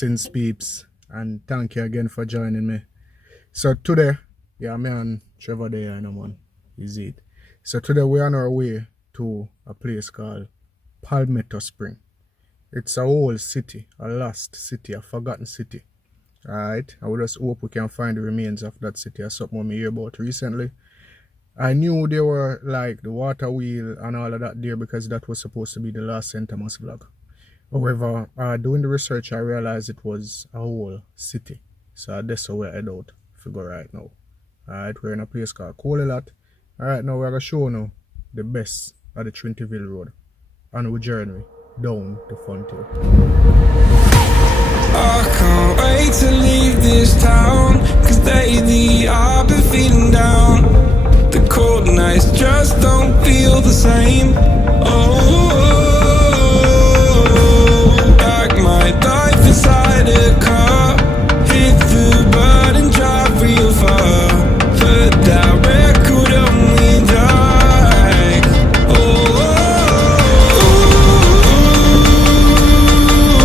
Blessings, peeps, and thank you again for joining me. So today, yeah, me and Trevor there, you know, man, is it. So today we're on our way to a place called Palmetto Springs. It's a old city, a lost city, a forgotten city. Alright, I would just hope we can find the remains of that city or something we hear about recently. I knew there were like the water wheel and all of that there because that was supposed to be the last St Thomas vlog. However, doing the research, I realized it was a whole city. So that's how we're head out to go right now. Alright, we're in a place called Colelat. Alright, now we're going to show you the best of the Trinity-ville Road. And we journey down to Fonthill. I can't wait to leave this town, cause lately I've been feeling down. The cold nights just don't feel the same. Like my life inside a car, hit the button, drive real far. Put that record on me, die.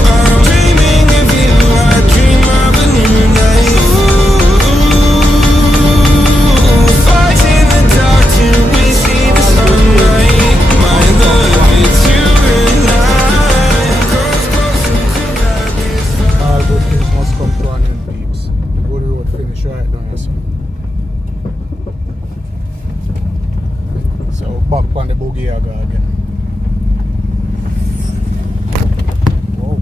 I'm dreaming of you, I dream of a new life. Fight in the dark till we see the sunlight. My love is you and I. Close, close, All good things must come to an end, peeps. The good road finish right down here, so back on the boogie again. Whoa.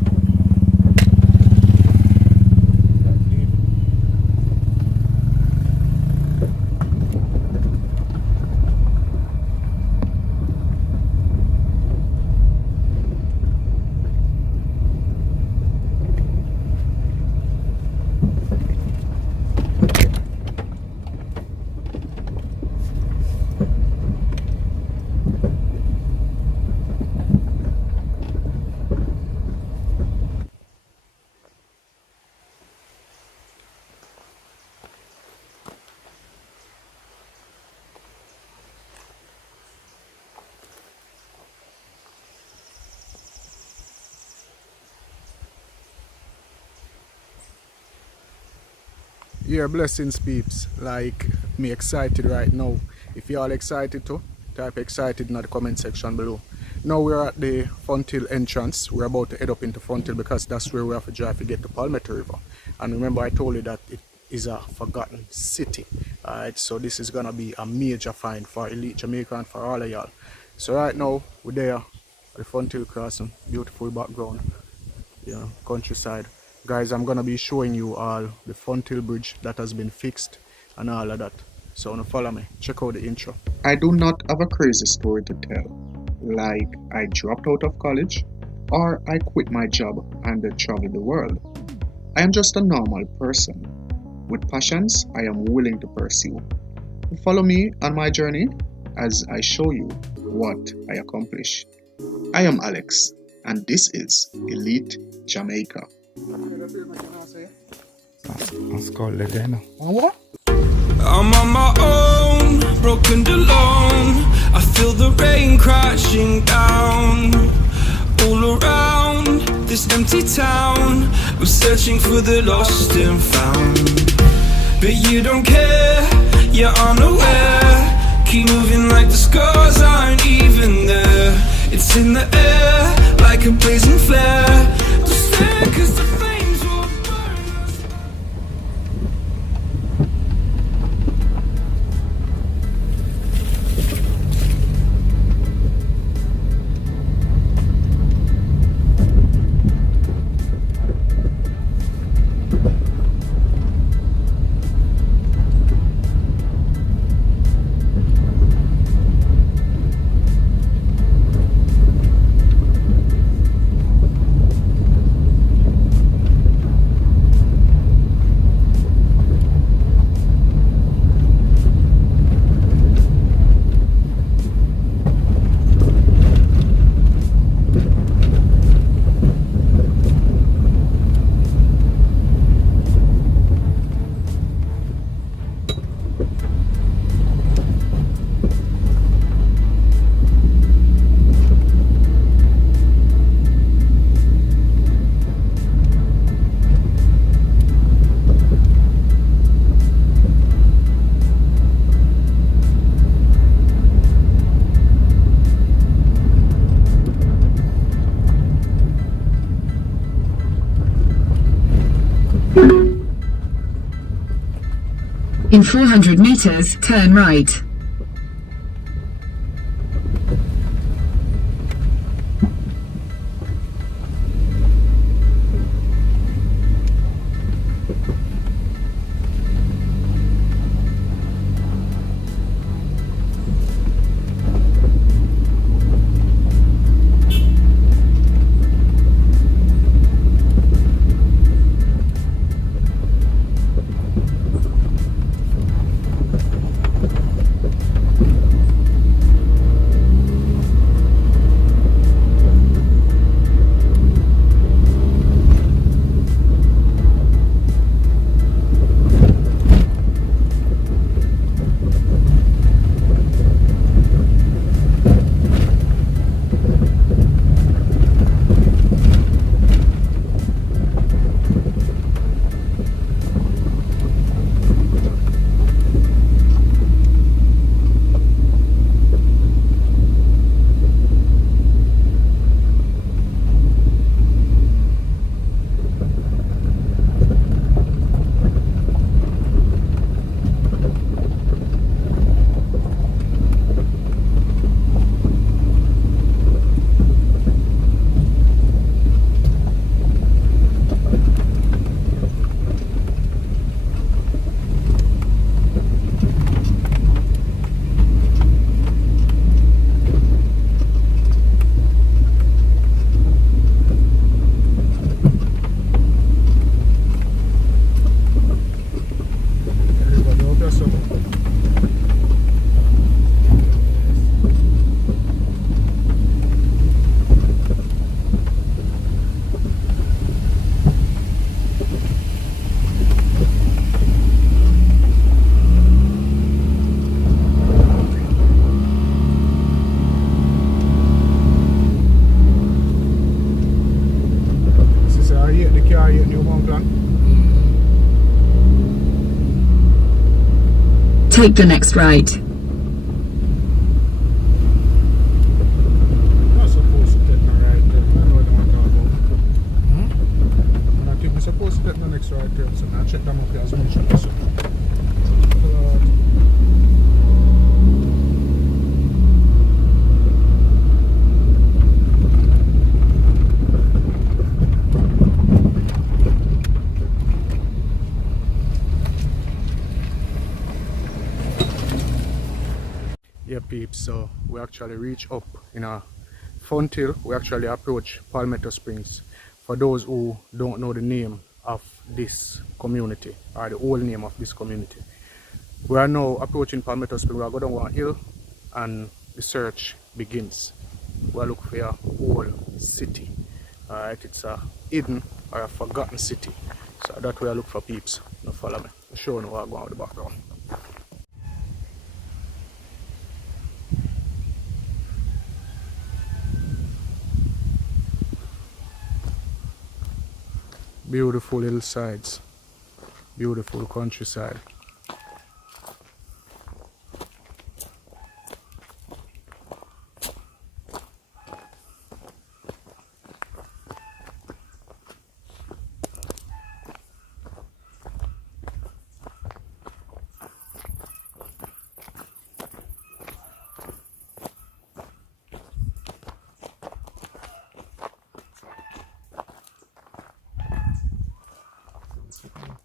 Yeah, blessings, peeps. Like, me excited right now. If you all excited too, type excited in the comment section below. Now we're at the Fonthill entrance. We're about to head up into Fonthill because that's where we have to drive to get to Palmetto River. And remember, I told you that it is a forgotten city. Alright, so this is gonna be a major find for Elite Jamaica and for all of y'all. So right now, we're there at the Fonthill crossing. Beautiful background. Yeah, countryside. Guys, I'm gonna be showing you all the Fonthill bridge that has been fixed and all of that. So now follow me, check out the intro. I do not have a crazy story to tell, like I dropped out of college or I quit my job and traveled the world. I am just a normal person with passions I am willing to pursue. Follow me on my journey as I show you what I accomplish. I am Alex and this is Elite Jamaica. Let's go, Ledena. What? I'm on my own, broken and alone. I feel the rain crashing down all around this empty town. I'm searching for the lost and found, but you don't care, you're unaware. Keep moving like the scars aren't even there. It's in the air like a blazing flare. Just stare, 'cause the flames will burn us. In 400 meters, turn right. Take the next right. Not supposed to take no right turn. I know what I'm talking about. And I think we're supposed to take the next right turn, so now check them up here as much as possible. Yeah peeps, so we actually reach up in a Fonthill. We actually approach Palmetto Springs. For those who don't know the name of this community or the whole name of this community, we are now approaching Palmetto Springs. We are going down one hill and the search begins. We are looking for a whole city. Alright, it's a hidden or a forgotten city. So that's where I look for peeps. Now follow me. I'll show you what I go on the background. Beautiful hillsides, beautiful countryside.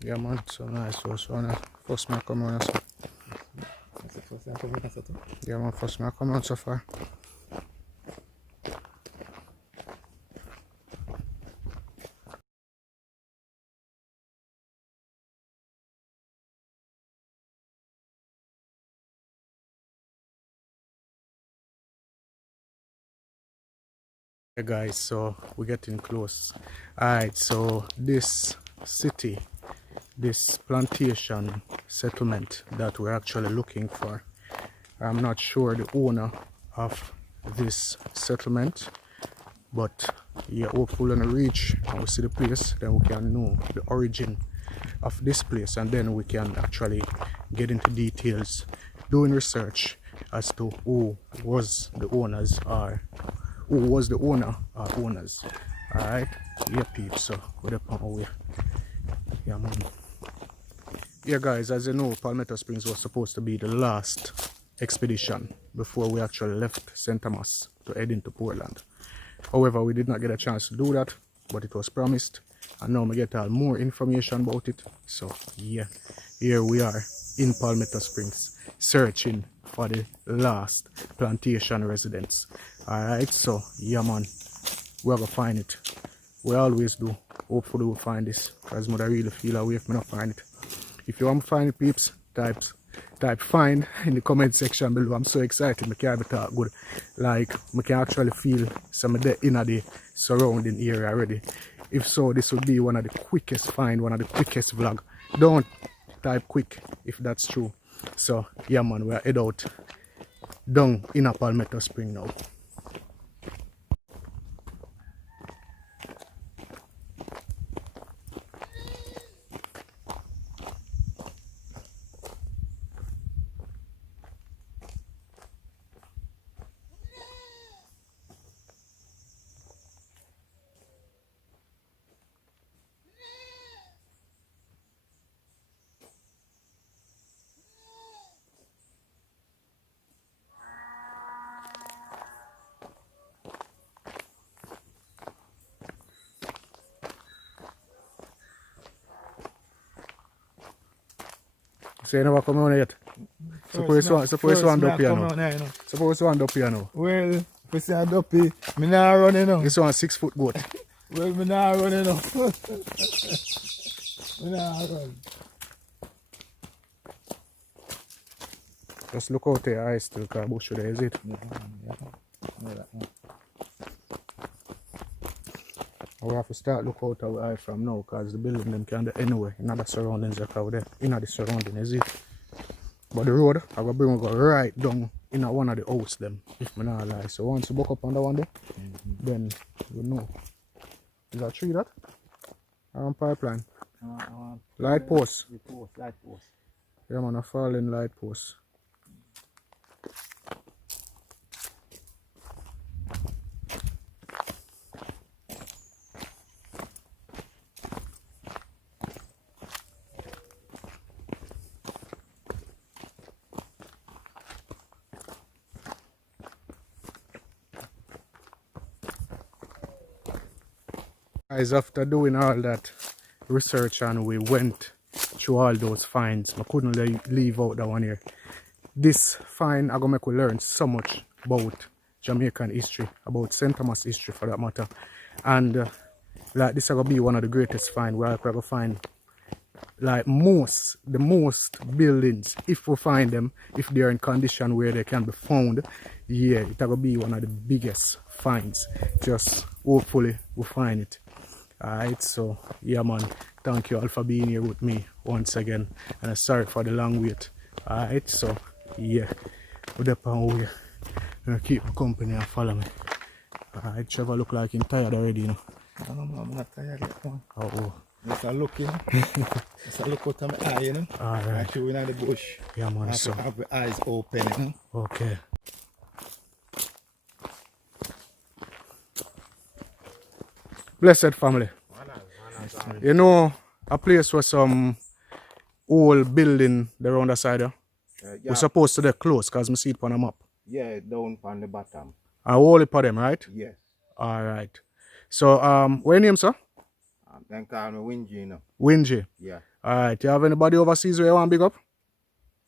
Yeah man, so nice. So when I first I come around, so. Yeah man, first I come around so far. Hey guys, so we're getting close. Alright, so this city, this plantation settlement that we're actually looking for, I'm not sure the owner of this settlement, but yeah, hopefully when we reach and we see the place, then we can know the origin of this place, and then we can actually get into details, doing research as to who was the owners or who was the owner or owners. Alright, yeah peeps, so we're up on our way. Yeah man. Yeah guys, as you know, Palmetto Springs was supposed to be the last expedition before we actually left St Thomas to head into Portland. However, we did not get a chance to do that, but it was promised, and now we get more information about it. So yeah, here we are in Palmetto Springs searching for the last plantation residents. Alright, so yeah man, we're gonna find it. We always do. Hopefully we'll find this, because I really feel away if we not find it. If you want to find it, peeps, type find in the comment section below. I'm so excited, I can't even talk good. Like, I can actually feel some of the inner the surrounding area already. If so, this would be one of the quickest find, one of the quickest vlog. Don't type quick if that's true. So yeah man, we're head out down in a Palmetto Spring now. So you never come on yet? Suppose one up here now. Suppose one up here now. Well, if you see a duppy, I not running now. This one 6 foot goat. Well, I not running now. I not run. Just look out there, eyes still, because bush there, is it? We have to start look out our eye from now, because the building them can do anywhere, in other surroundings like out there, in the surrounding, is it? But the road, I will bring go right down in one of the house them, if I not lie. So once you buck up on that one there, then you know. Is that tree that? Or pipeline? Light post. Light post. Yeah man, a falling light post. Guys, after doing all that research and we went through all those finds, I couldn't leave out that one here. This find I'm gonna make we learn so much about Jamaican history, about St Thomas history for that matter. And like this is gonna be one of the greatest finds where we're gonna find like the most buildings, if we find them, if they're in condition where they can be found. Yeah, it's gonna be one of the biggest finds. Just hopefully we'll find it. Alright, so yeah man, thank you all for being here with me once again, and I'm sorry for the long wait. Alright, so yeah, we're up on way. Gonna keep my company and follow me. Alright, Trevor look like he's tired already, you know. No, I'm not tired yet, man. Oh. Just a look, you know. Just a look out of my eye, you know. Alright. Actually, we're in the bush. Yeah man, so have the eyes open, you know. Okay. Blessed family. You know a place where some old building around the side there? Yeah. We're supposed to be close because I see it on the map. Yeah, down on the bottom. I hold it for them, right? Yes. Alright. So what your name, sir? Then call me Wingy, you know. Wingy. Yeah. Alright. You have anybody overseas where you want big up?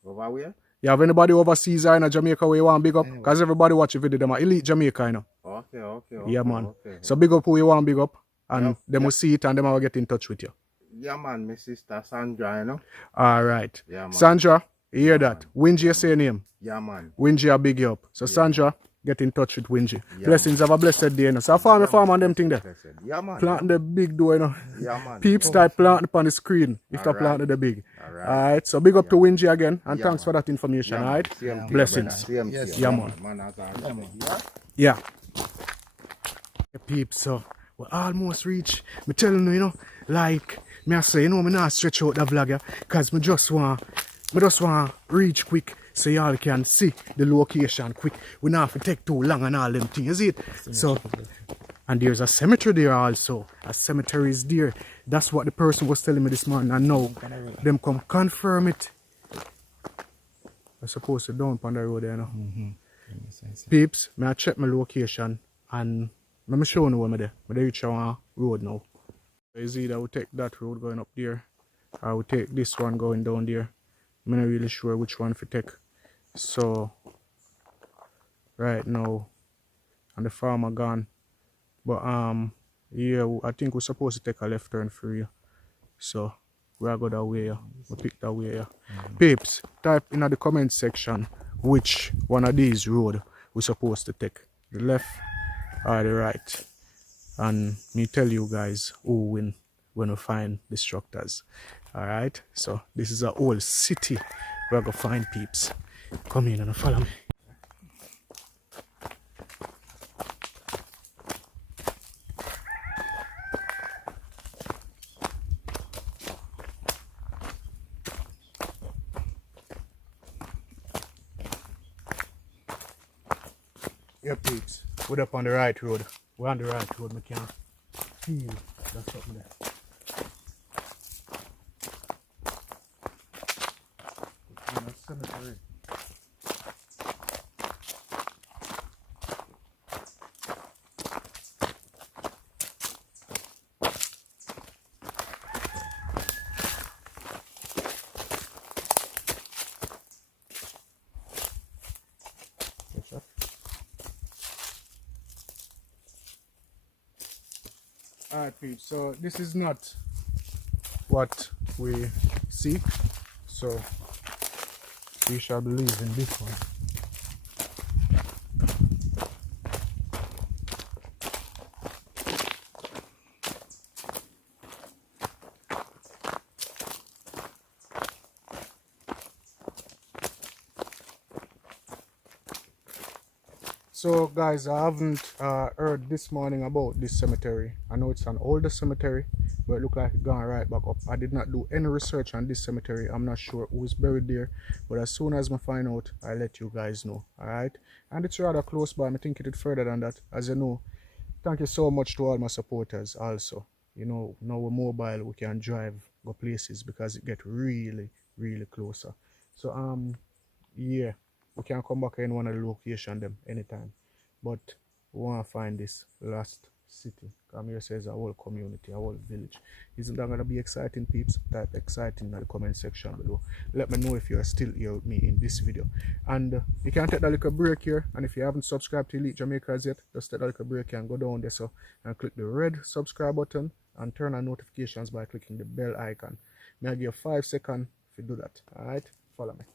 Over where? You have anybody overseas in Jamaica where you want big up? Because everybody watch the video, them are Elite Jamaica, you know. Okay. Yeah man. Okay. So big up who you want big up. And Yeah, them will see it and them will get in touch with you. Yeah, man, my sister Sandra, you know. Alright. Yeah, man. Sandra, you hear that? Wingy, you say your name. Yeah, man. Wingy, I big you up. So Sandra, get in touch with Wingy. Yeah, Blessings, have a blessed day. You know. So farm on them thing there. Yeah, man. Planting the big door, you know. Yeah, man. Peeps type planting upon the screen if they planted the big. Alright, so big up to Wingy again, and Yeah, thanks for man. that information, Yeah, alright? man. Blessings. Yes. Yeah, man. Yeah. Peeps, so we almost reach. Me telling you, you know, like me I say, you know, me not stretch out the vlog, yeah, cause me just want reach quick so y'all can see the location quick. We not have to take too long and all them things, is it? So And there's a cemetery there also. A cemetery is there. That's what the person was telling me this morning. And now, them come confirm it. I suppose to down on the road there, you know. Peeps, I check my location and let me show you where I'm there. I'm reach our road now. It's either we take that road going up there or we take this one going down there. I'm not really sure which one to take. So, right now, and the farmer gone. But yeah, I think we're supposed to take a left turn for you. So we'll go that way, yeah. We'll pick that way, yeah. Peeps, type in the comment section which one of these road we're supposed to take. The left or the right. And me tell you guys who win when we find the structures. Alright, so this is a whole city we're gonna find, peeps. Come in and follow me. Yeah, peeps, we're up on the right road. We're on the right road, we can feel that's something there. Cemetery. Alright, peeps, so this is not what we seek, so we shall believe in this one. So guys, I haven't heard this morning about this cemetery. I know it's an older cemetery, but it looks like it's gone right back up. I did not do any research on this cemetery. I'm not sure who is buried there, but as soon as I find out, I'll let you guys know. Alright, and it's rather close by. I think it is further than that. As you know, thank you so much to all my supporters also. You know, now we're mobile, we can drive, go places because it gets really closer. So yeah, we can come back in one of the location them anytime, but we want to find this last city. Come here says a whole community, a whole village. Isn't that gonna be exciting, peeps? Type exciting in the comment section below. Let me know if you are still here with me in this video. And you can take that little break here, and if you haven't subscribed to Elite Jamaica yet, just take that little break and go down there so and click the red subscribe button and turn on notifications by clicking the bell icon. May I give you 5 seconds if you do that. Alright, follow me.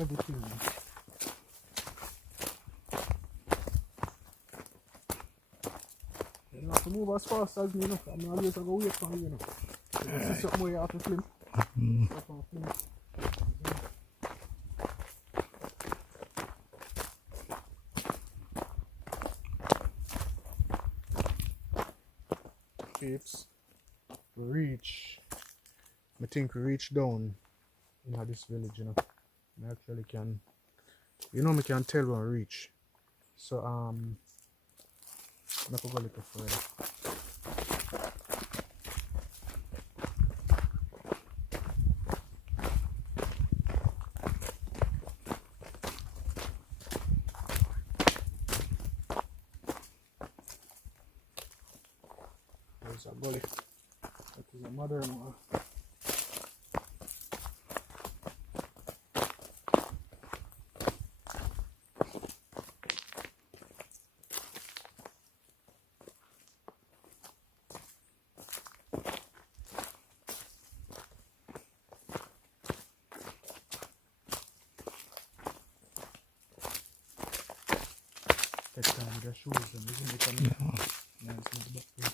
Everything. You have to move as fast as me, you know. I'm not always going to wait for you, you know. You see something where you have to film. Peeps, I think we reach down in this village, you know. I actually can, you know, me can tell when I reach. So I'm going to go a little further. There's a gully. That is a mother-in-law. Take time with your shoes and isn't it coming? Yeah, it's not back there.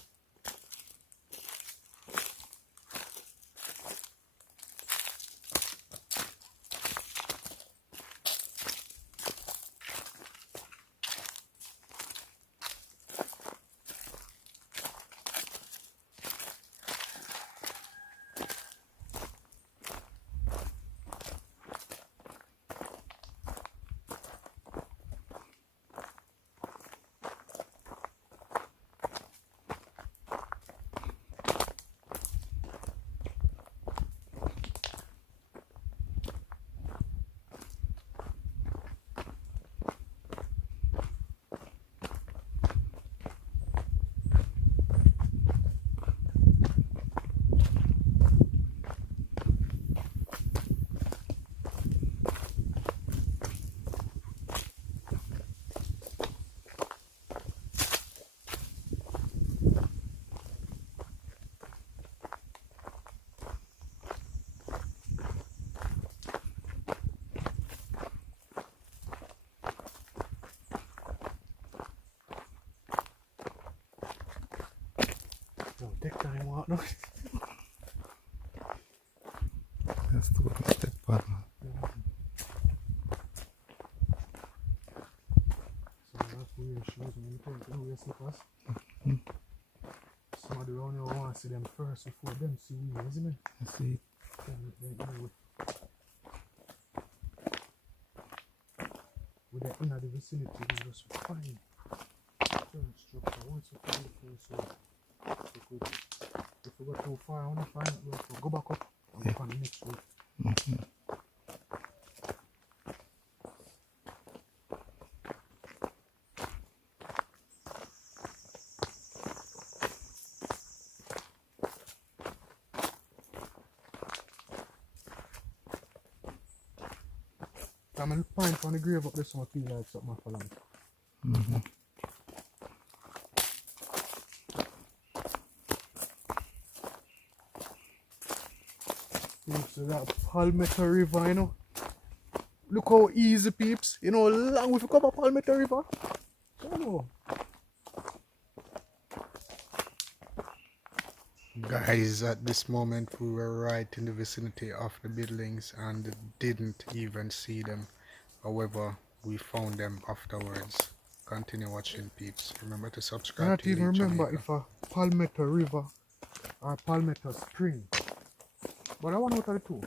Take time walk now. Let's go to step back. So you have to wear shoes when you take wear slippers. Somebody around here want to see them first before them see you, isn't it? I see. With the inner the vicinity, we just find certain structure. Once you find the first one, you could, if you go too far, when you find it, you have to go back up and go on the next one. I'm going to find on the grave up there, so I feel like something for long. So that Palmetto River, you know. Look how easy, peeps. You know, long we cover Palmetto River. So, you know. Guys, at this moment we were right in the vicinity of the buildings and didn't even see them. However, we found them afterwards. Continue watching, peeps. Remember to subscribe. I don't even remember if a Palmetto River or Palmetto Spring. But I want to know the two.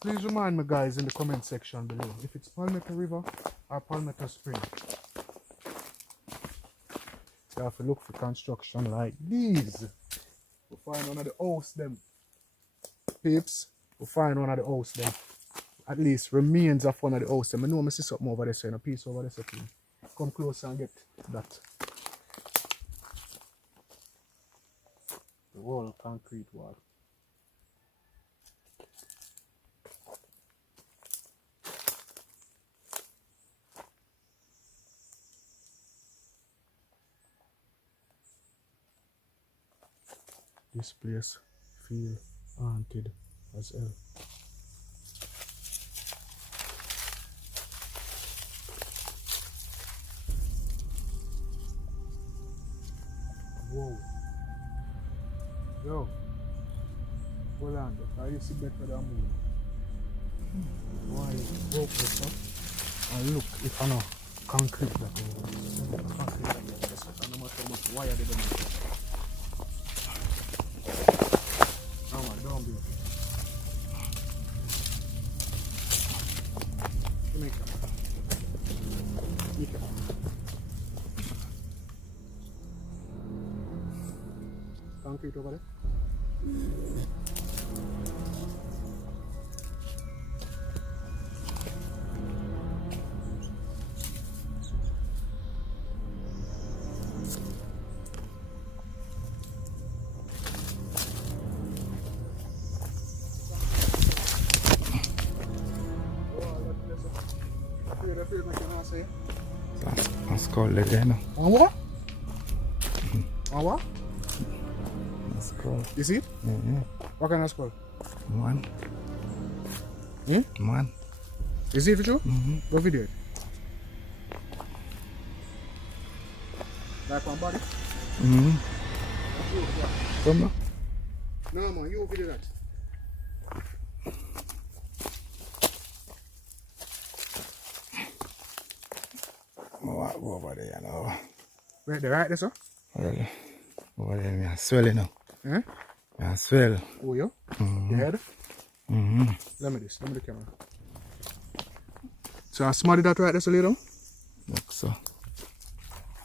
Please remind me, guys, in the comment section below if it's Palmetto River or Palmetto Spring. You have to look for construction like these. We'll find one of the house them. Peeps, we'll find one of the house them. At least remains of one of the house them. I know I see something over there, so a piece over there. So come closer and get that. The whole concrete wall. This place feel haunted as hell. Whoa. Yo. Hold on, I you see better than me. Why broke this up? And look, if I know concrete that concrete that no matter how much wire they don't make. Don't be. Jamaica. Jamaica. Concrete over there. That's called Legend. On what? On what? That's called. You see it? What kind of skull? Man. Hmm? Man. You see it for sure? Go video it. Like one body? Come on. No man, you video that. Go over there now. Right there, right there, sir? Alright. Over there, I'm swelling now. Eh? I'm swell. Oh, yeah? Your head? Let me the camera. So I smarted that right there, so lay down? Look so.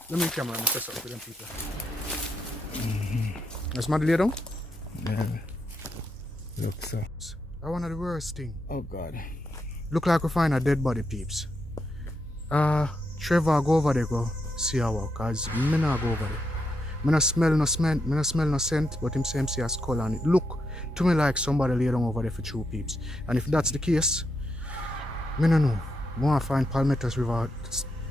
Let me the camera and press up with them people. I smarted lay down? Yeah. Look so. That's one of the worst thing. Oh God. Look like we find a dead body, peeps. Trevor, go over there, go see our work, cause me not go over there. Me not smell no scent, but him same see a skull on it. Look to me like somebody lay down over there for true, peeps. And if that's the case, me no know. I want to find Palmetto's River,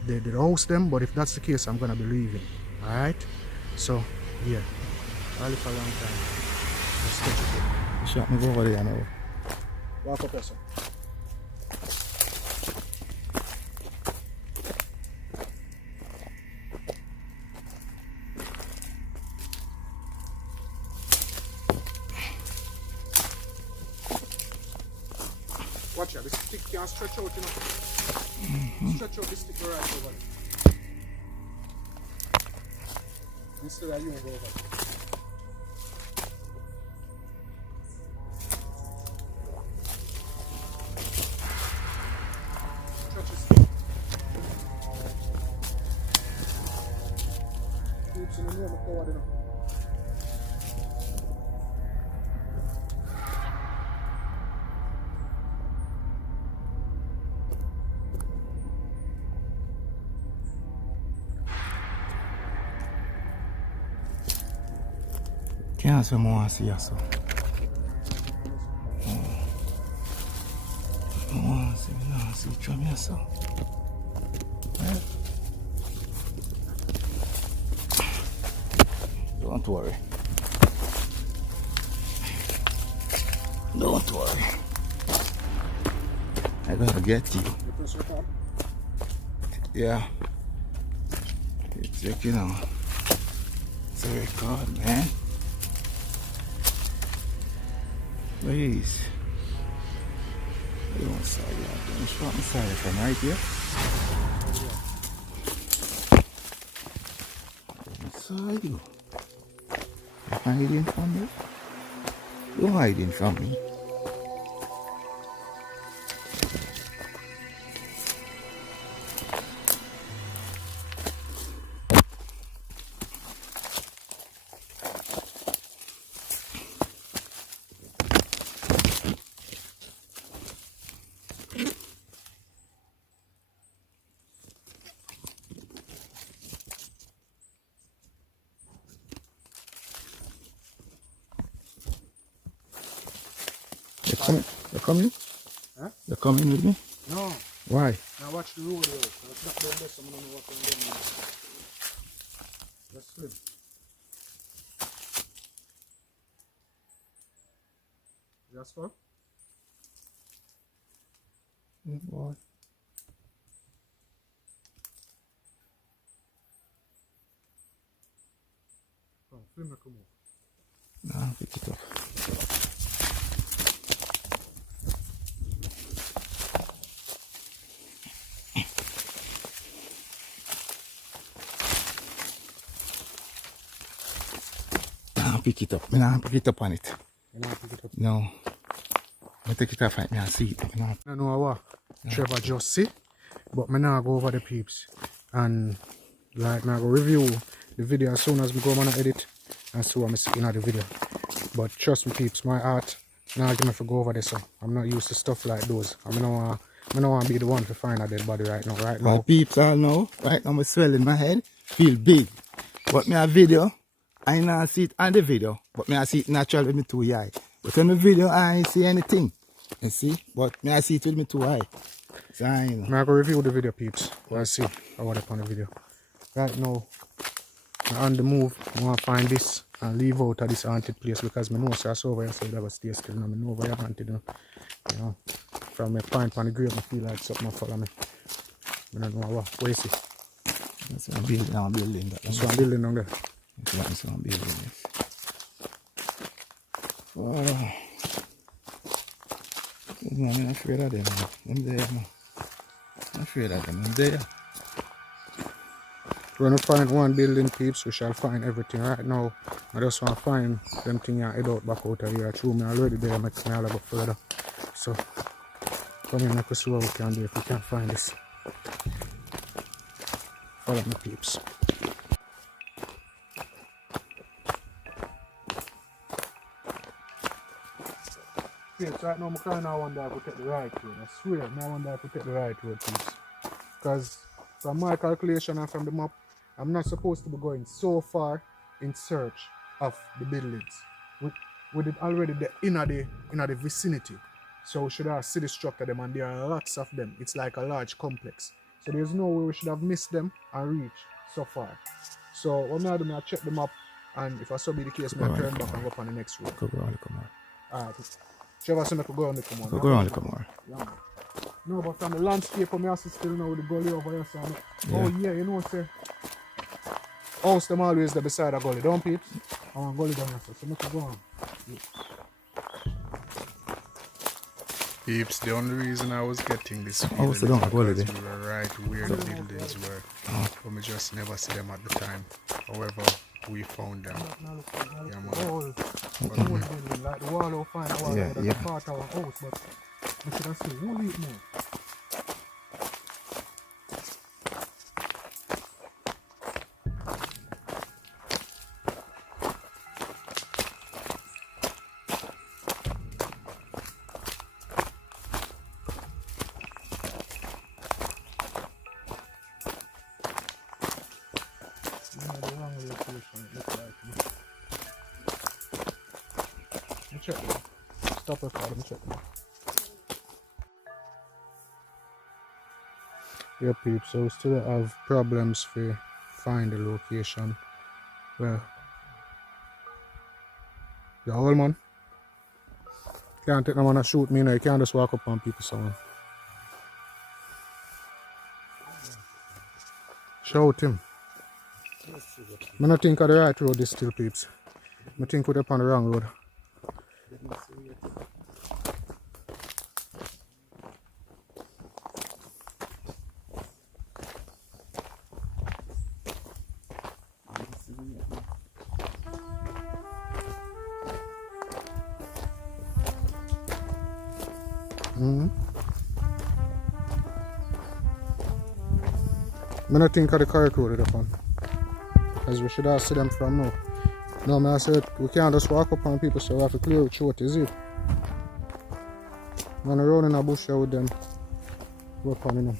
they house them, but if that's the case, I'm gonna be leaving. Alright? So, yeah. I live for a long time. Let's get it. Shot me go over there now. Walk up there, sir. Watch out, the stick can stretch out, you know. Stretch out the stick right over there. Instead of you go over there. Stretch the stick. Keeps in the name of forward, you know. Can't say more see you so. No, see from here so. Don't worry. Don't worry. I gotta get you. You press record. Yeah. It's checking out. It's a record, man. Please. You don't say that. Don't shot inside from right here. Inside you. You hiding from me? You're hiding from me. You're coming? Huh? You're coming with me? No. Why? Now watch the road here. Now stop down there, so I don't know what I'm doing now. Let's swim. Just for? Boy. Come, swim and come over. Nah, pick it up. Pick it up. I don't pick it up on it. You know, pick it up. No. I take it off like me and see it. I know what Trevor just see, but I now go over the peeps and like I go review the video as soon as we go on and edit and so I'm seeing the video. But trust me peeps, my heart now give me to go over this, so I'm not used to stuff like those. I don't want to be the one to find a dead body right now. My peeps all know, right now my swell in my head, feel big. But me a video, I not see it on the video, but me I see it natural with me 2 eye. But on the video I ain't see anything. You see? But me I see it with me 2 eye. So I know. I go review the video peeps. We'll see how what up on the video. Right now, I'm on the move. I want to find this and leave out of this haunted place because I know so I saw over here so that was stay still. I know where I'm haunted. You know, from a point on the grave, I feel like something follow me. I don't know what. Where is it? That's one building. I'm building that. That's one building down there. That's one building. Yes. Wow. I'm not afraid of them. I'm there, man. I'm afraid of them. I'm there. When we find one building, peeps, we shall find everything. Right now, I just want to find them things and head out back out of here. True, me already there, I'm going to go further. So, come in, let's see what we can do if we can find this. Follow me, peeps. Yes, right now, I kind of wonder if we take the right road. I swear, I wonder if we take the right road, peeps. Because from my calculation and from the map, I'm not supposed to be going so far in search of the buildings. We did already in the vicinity. So we should have city structure them and there are lots of them. It's like a large complex. So there's no way we should have missed them and reached so far. So what I do, I check the map and if I so be the case, I turn back and go up on the next road. Go around the corner. Alright. Trevor said I could go around the corner. Go around the corner. Yeah. No, but from the landscape, I'm also still now with the gully over here. So oh yeah, you know, sir. House them always there beside the gully, don't peeps? I want gully down here, so make it go on. Yeah. Peeps, the only reason I was getting this feeling Oh, is so don't because go with we it. were right where the buildings were, but we just never see them at the time. However, we found them. Yeah, man. Yeah, yeah. Part of our house, but we should have seen who live more. Check. Stop recording, check. Yeah, peeps, so we still have problems to find the location. Well, the whole man can't take no man to shoot me now. You can't just walk up on people, someone. Shout him. I don't think of the right road this still, peeps. I think we're up on the wrong road. I don't think of the correct road we're up on. Because we should have seen them from now. No, man, I said we can't just walk up on people, so we have to clear it short, is it? Man, around in a bush here with them. Work on them.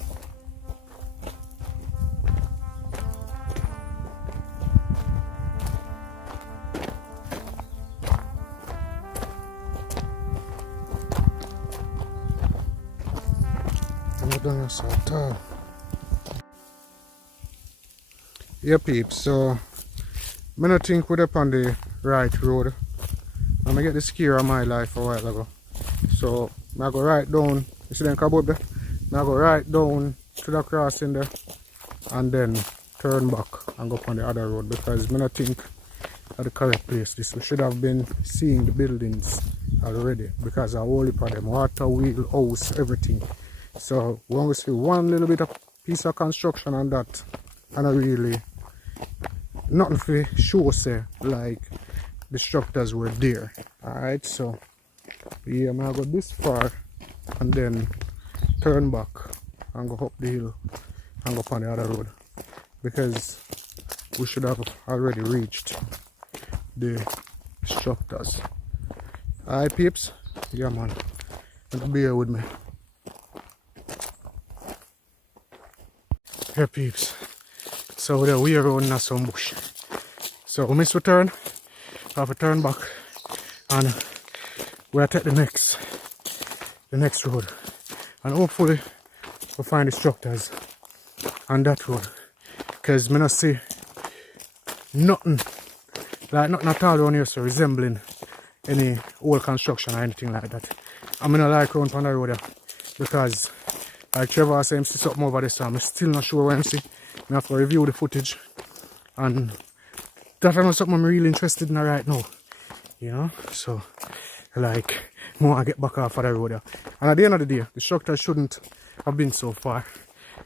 I'm not done yourself at all. Yeah, peeps, so I don't think we're up on the right road. I'm gonna get the scare of my life a while ago. So I go right down, you see them cupboard there? I go right down to the crossing there and then turn back and go up on the other road because I don't think at the correct place. This we should have been seeing the buildings already because I only put them water, wheel, house, everything. So when we see one little bit of piece of construction on that, and I really nothing for sure say like the structures were there. Alright, so yeah, I'm gonna go this far and then turn back and go up the hill and go up on the other road because we should have already reached the structures. Alright, peeps, yeah man, bear with me. Yeah, peeps, so there we are running some bush. So we miss return, have to turn back and we'll take the next road and hopefully we'll find the structures on that road because I don't see nothing at all around here so resembling any old construction or anything like that. I'm not like around on the road there because like Trevor said, I see something over there, so I'm still not sure what I see. I have to review the footage and that's not something I'm really interested in right now, you know. So like I want to get back off of the road there. And at the end of the day, the structure shouldn't have been so far,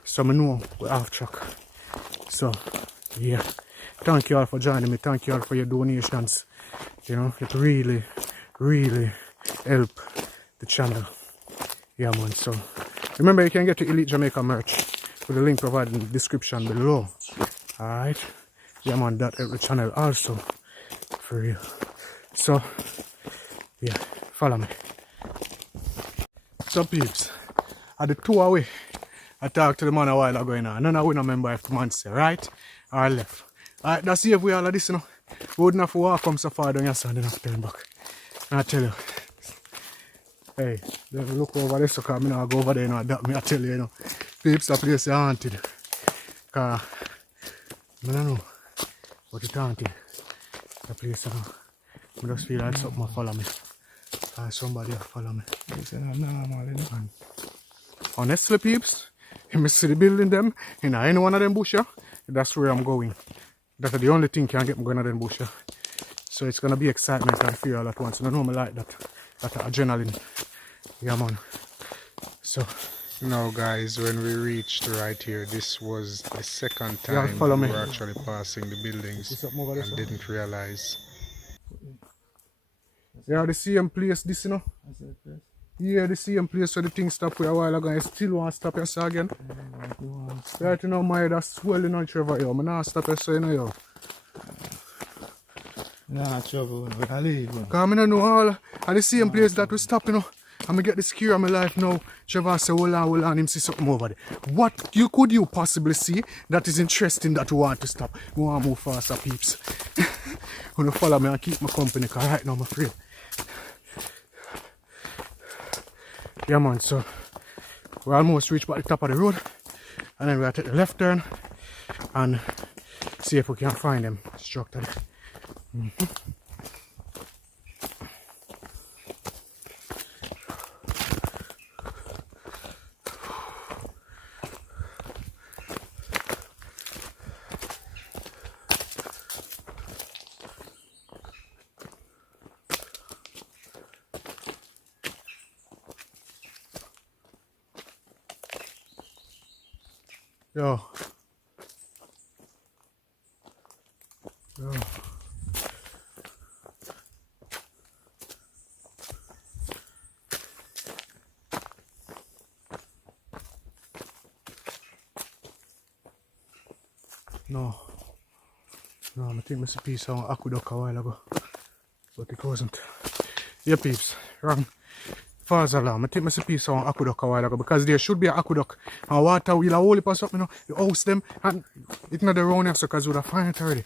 so I know we're off track. So yeah, thank you all for joining me, thank you all for your donations, you know, it really help the channel. Yeah man, so remember you can get the Elite Jamaica merch with the link provided in the description below. Alright, yeah man, that help the channel also for real. So yeah, follow me. So peeps, at the 2 away, I talked to the man a while ago now. None of we don't remember if the man say right or left. Alright, that's if we all of this, you know. We wouldn't have to walk from so far down here so and then have to turn back. And I tell you, hey, look over there so because I don't go over there, you know, that me I tell you, you know. Peeps, the place is haunted. Because I don't know what it's haunted. The place, you know. I just feel like something will follow me. Somebody will follow me. And honestly, peeps, if I see the building them in any one of them bushes, that's where I'm going. That's the only thing can get me going to them bushes. So it's gonna be excitement and fear all at once. And I know me like that. That adrenaline. Yeah man. So now guys, when we reached right here, this was the second Yeah, time follow we me. were actually passing the buildings something over there, and sir? didn't realize. Yeah, the same place this, you know. Yeah, the same place where the thing stopped a while ago. I still want to stop here so again. Right, you know, my head is swelling on Trevor, yo. I'm not stop here so, you know, yo. Nah, trouble. I leave. Because I don't know all at the same place that we stop, you know. I'm going to get the scare of my life now. Trevor say, hold on, him see something over there. What could you possibly see that is interesting that we want to stop? We want to move faster, peeps. Gonna follow me and keep my company, because right now I'm afraid. Yeah, man, so we almost reached by the top of the road. And then we'll take the left turn and see if we can find them structured. Yo. Yo. No. No, I think I see a piece of aqueduct a while ago. But it wasn't. Yeah, peeps. Wrong. False alarm. I think I see a piece of aqueduct a while ago, because there should be an aqueduct and water will hold it or something, you know. The house them and it's not around here, so because we would have found it already.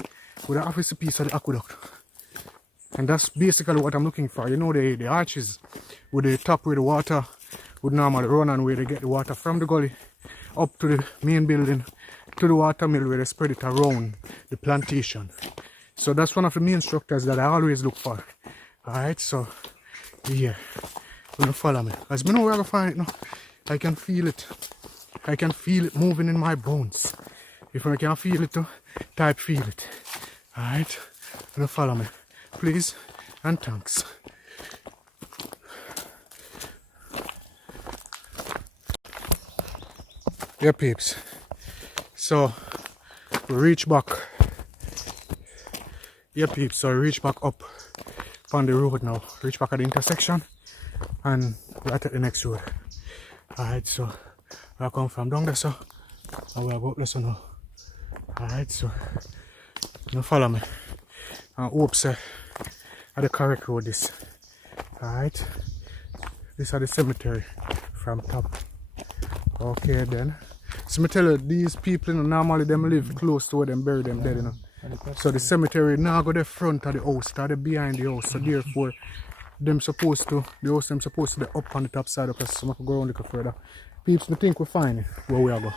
We would have a piece of the aqueduct. And that's basically what I'm looking for. You know, the arches with the top where the water would normally run and where they get the water from the gully up to the main building to the water mill where they spread it around the plantation. So that's one of the main structures that I always look for. Alright, so yeah. Gonna follow me. Because I know where I find it now. I can feel it. I can feel it moving in my bones. If I can feel it, type feel it. Alright? Gonna follow me. Please and thanks. Yeah, peeps. So we reach back. Yeah, peeps. So we reach back up on the road now. Reach back at the intersection. And we're at the next road. Alright, so I come from down there, so I will go up there so now. Alright, so you follow me. I hope so at the correct road this. Alright. This is the cemetery from top. Okay then. So me tell you, these people, you know, normally them live close to where them bury them dead, you know. So the cemetery now go the front of the house, or the behind the house. So therefore the house supposed to be up on the top side of us, so I can go around a little further. Peeps, I think we find where we are go.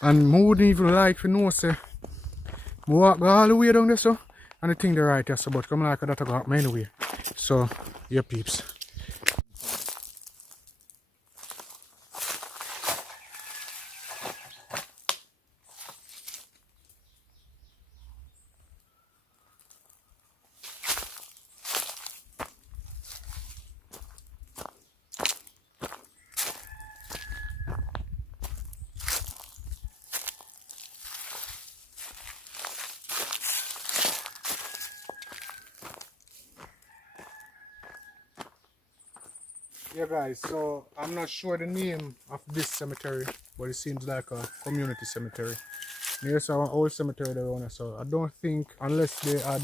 And I wouldn't even like to know, say, I walk all the way down there, so, and I think they're right there, so, but come like that, I got me anyway. So, yeah, peeps. Yeah guys, so I'm not sure the name of this cemetery, but it seems like a community cemetery. There's our old cemetery there on, so I don't think, unless they had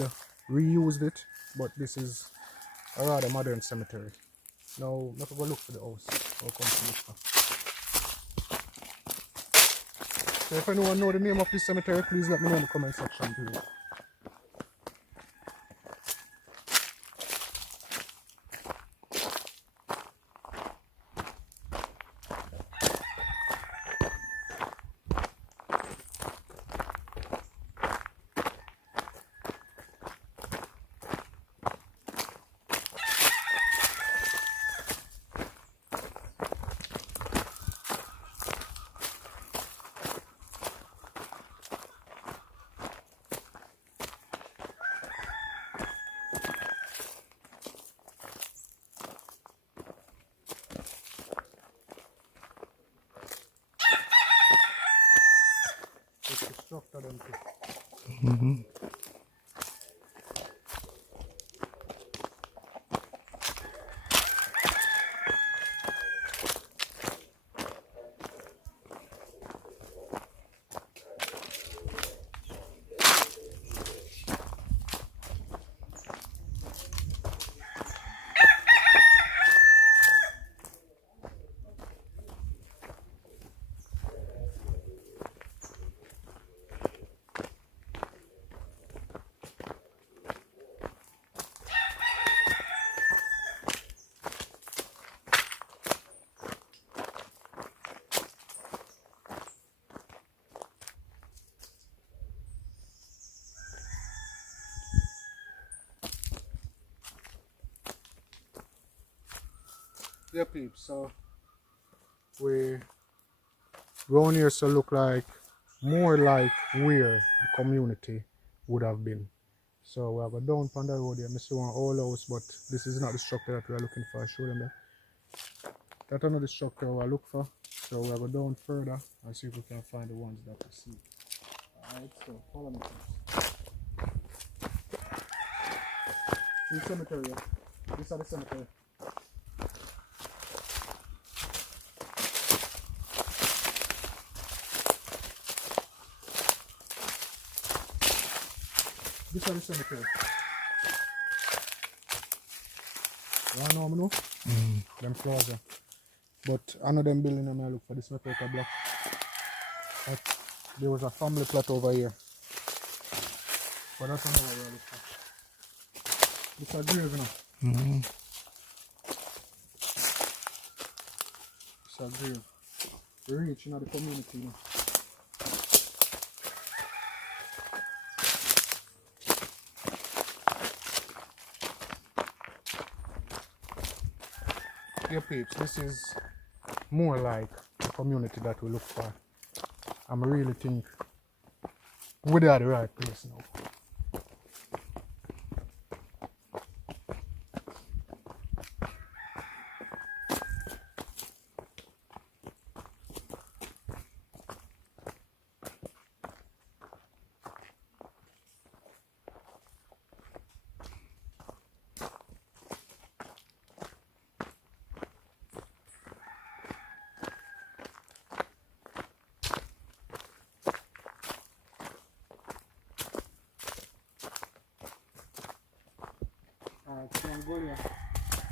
reused it, but this is a rather modern cemetery. Now, let's go look for the house. I'll come to look for. So if anyone know the name of this cemetery, please let me know in the comment section below. after them too. Yeah, peeps, so we round here so look like more like where the community would have been. So we have a down on the road here. I see one old house, but this is not the structure that we are looking for. I show them that. That's not the structure we are looking for. So we have a down further and see if we can find the ones that we see. Alright, so follow me please. In the cemetery, yeah. This is the cemetery. This is the cemetery. You know me know? Them floors there. But I know them building and I look for this metallica block. But there was a family plot over here. But that's not what we look for. It's a grave, you know. It's a grave. We reach in the community, you know. Yeah, peeps, this is more like the community that we look for. I really think we're at the right place now.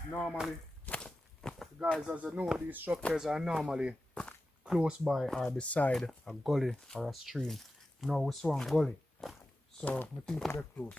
Normally, guys, as you know, these structures are normally close by or beside a gully or a stream. Now we saw a gully, so I think they're close.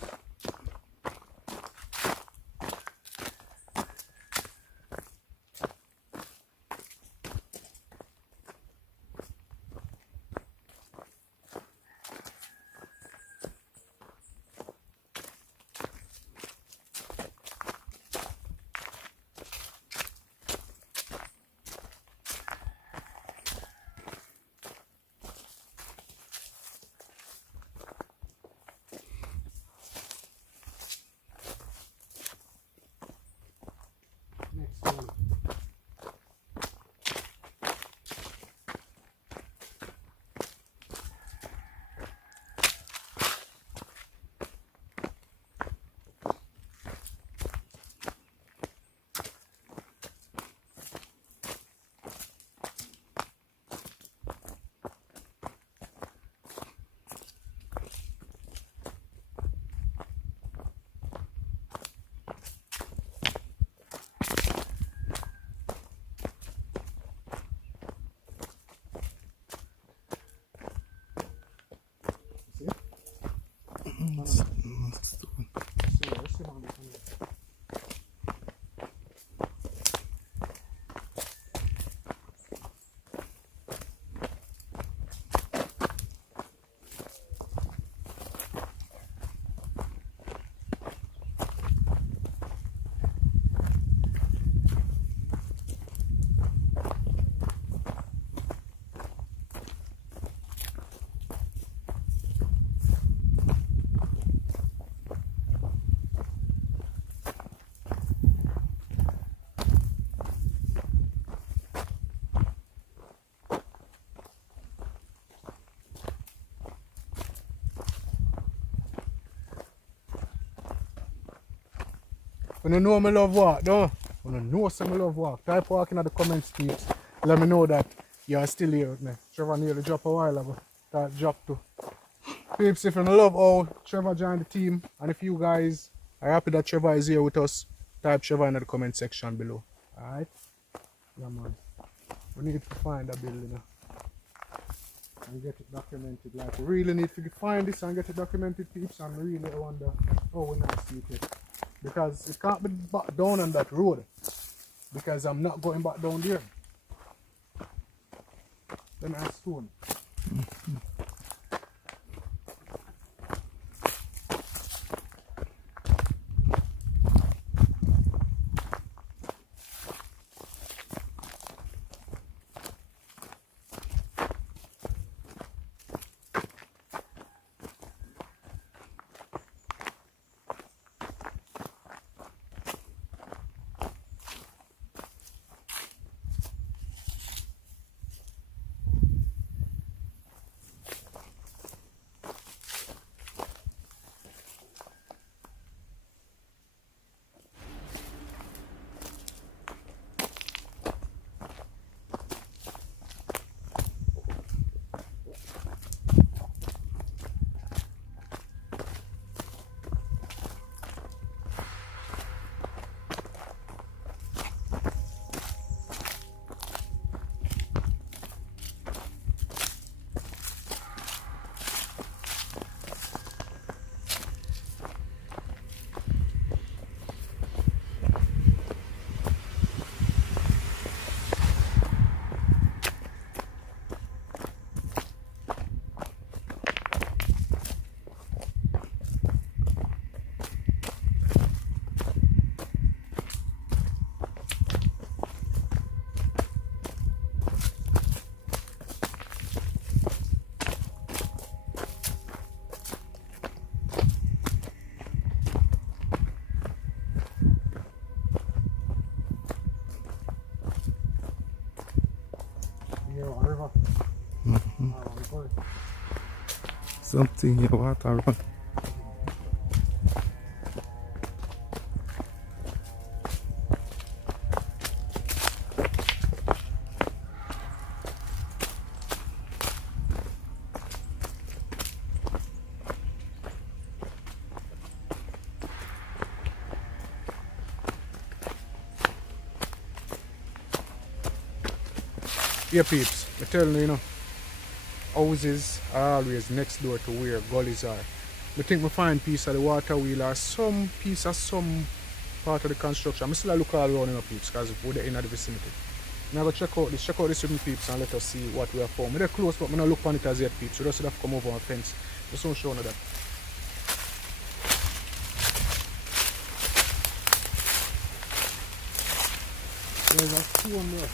When you know me love walk, though. When you know some love walk, type walk in the comments, please. Let me know that you are still here with me. Trevor nearly dropped a while ago. That dropped too. Peeps, if you love how Trevor joined the team, and if you guys are happy that Trevor is here with us, type Trevor in the comment section below. Alright? Yeah, man. We need to find a building and get it documented. Like, we really need to find this and get it documented, peeps, and really wonder how we not see it. Because it can't be back down on that road. Because I'm not going back down there. Then I stone. Something in your water run. Yeah, peeps, I tell you, you know, houses are always next door to where gullies are. I think we find piece of the water wheel or some piece of some part of the construction. I'm still look all around, you know, peeps, because we're in the vicinity. Now go check out this with me, peeps, and let us see what we have found. We're close, but I'm not look on it as yet, peeps. We just have to come over on the fence. Just don't show you that. There's a stone there.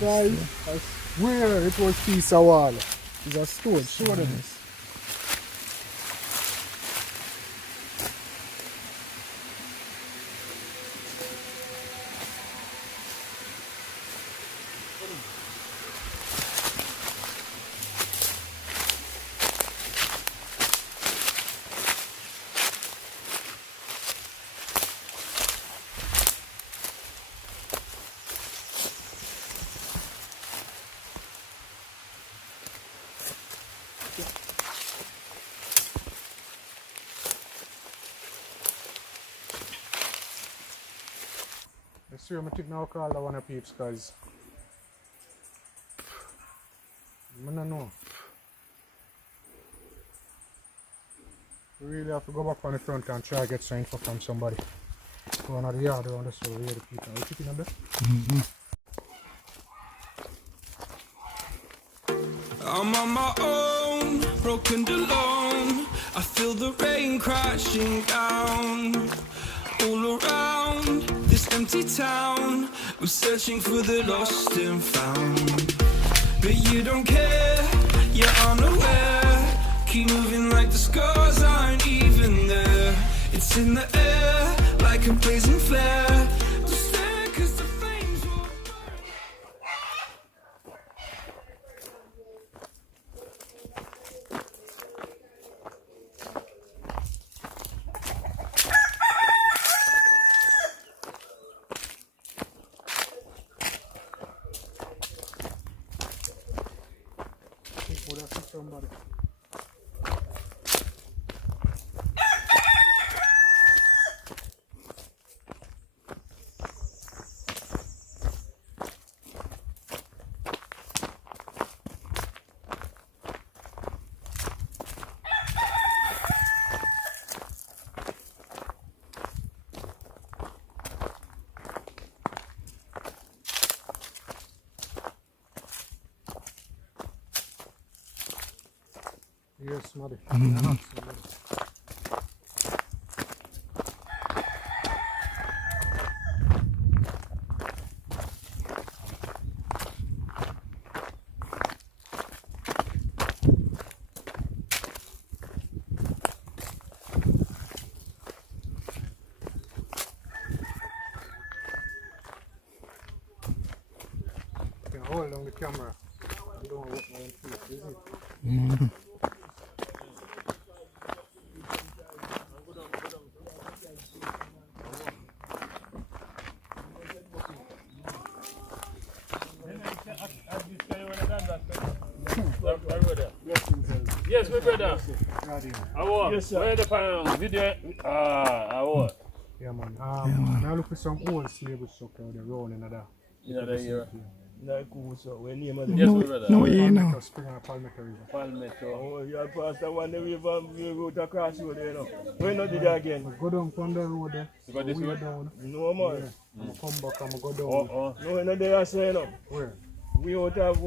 Guys, I swear it was piece of wall. It's a stone. Show them this. Let's see, I'm going to now call that one of peeps, because I don't know. We really have to go back on the front and try to get some info from somebody. Go on the yard around the store, where the people are. You keeping them there? I'm on my own, broken and alone. I feel the rain crashing down all around this empty town. I'm searching for the lost and found, but you don't care, you're unaware. Keep moving like the scars aren't even there. It's in the air like a blazing flare. Don't stare 'cause the flames will burn. somebody. Yes, mother. You can hold on the camera. I don't want my own feet, is it? Yes, my brother. How yes, where the video? I was. Yeah, man. Now look for some old slave structure with the roll in there. You know that here. Like who so? When name of Yes, my brother. No, you know. Palmetto Spring and Palmetto River. Palmetto. Oh, you pass that one, the river, we go to cross road, you know. When not did that again? Go down from the road there. You got this Way road? down. No more. Yeah. I'm come back and go down. Oh. No, we're not there, I say, no. Where? We out of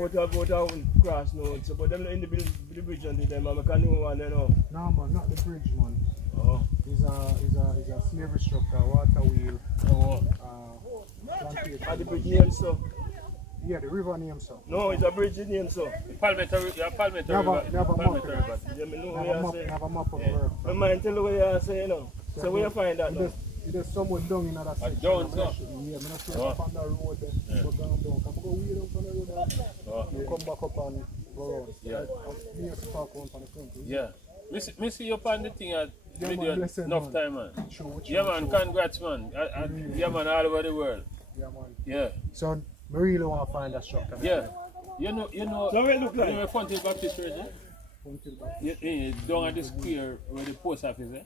cross now, so but them in the bridge until them, I can't know one, you know. No, man, not the bridge, man. Oh. It's a slavery structure, water wheel. Plantation. At the bridge name, so. Yeah, the river name, so. No, it's a bridge name, so. Palmetto, yeah, Palmetto River. Never Palmetto map. River. Yeah, me know Have where a I map, say. have a map of the river. My mind tell you where I say, you know. So where you find that now? It is somewhere down in that section. down, so? Yeah, I'm not sure up on the road there. Go down. Come go way down on the road there. You come back up and go around. Yeah. Me used to park on the front. Yeah. Me see you on the thing at Yeah, video man, listen, enough man. time, man. Show. Yeah, man, congrats, man. Yeah, man, all over the world. Yeah, man. Yeah. So, I really want to find that structure. Yeah. You know. So where it look like? You know Fontaine Baptist Church, eh? Down at the square where the post office, eh?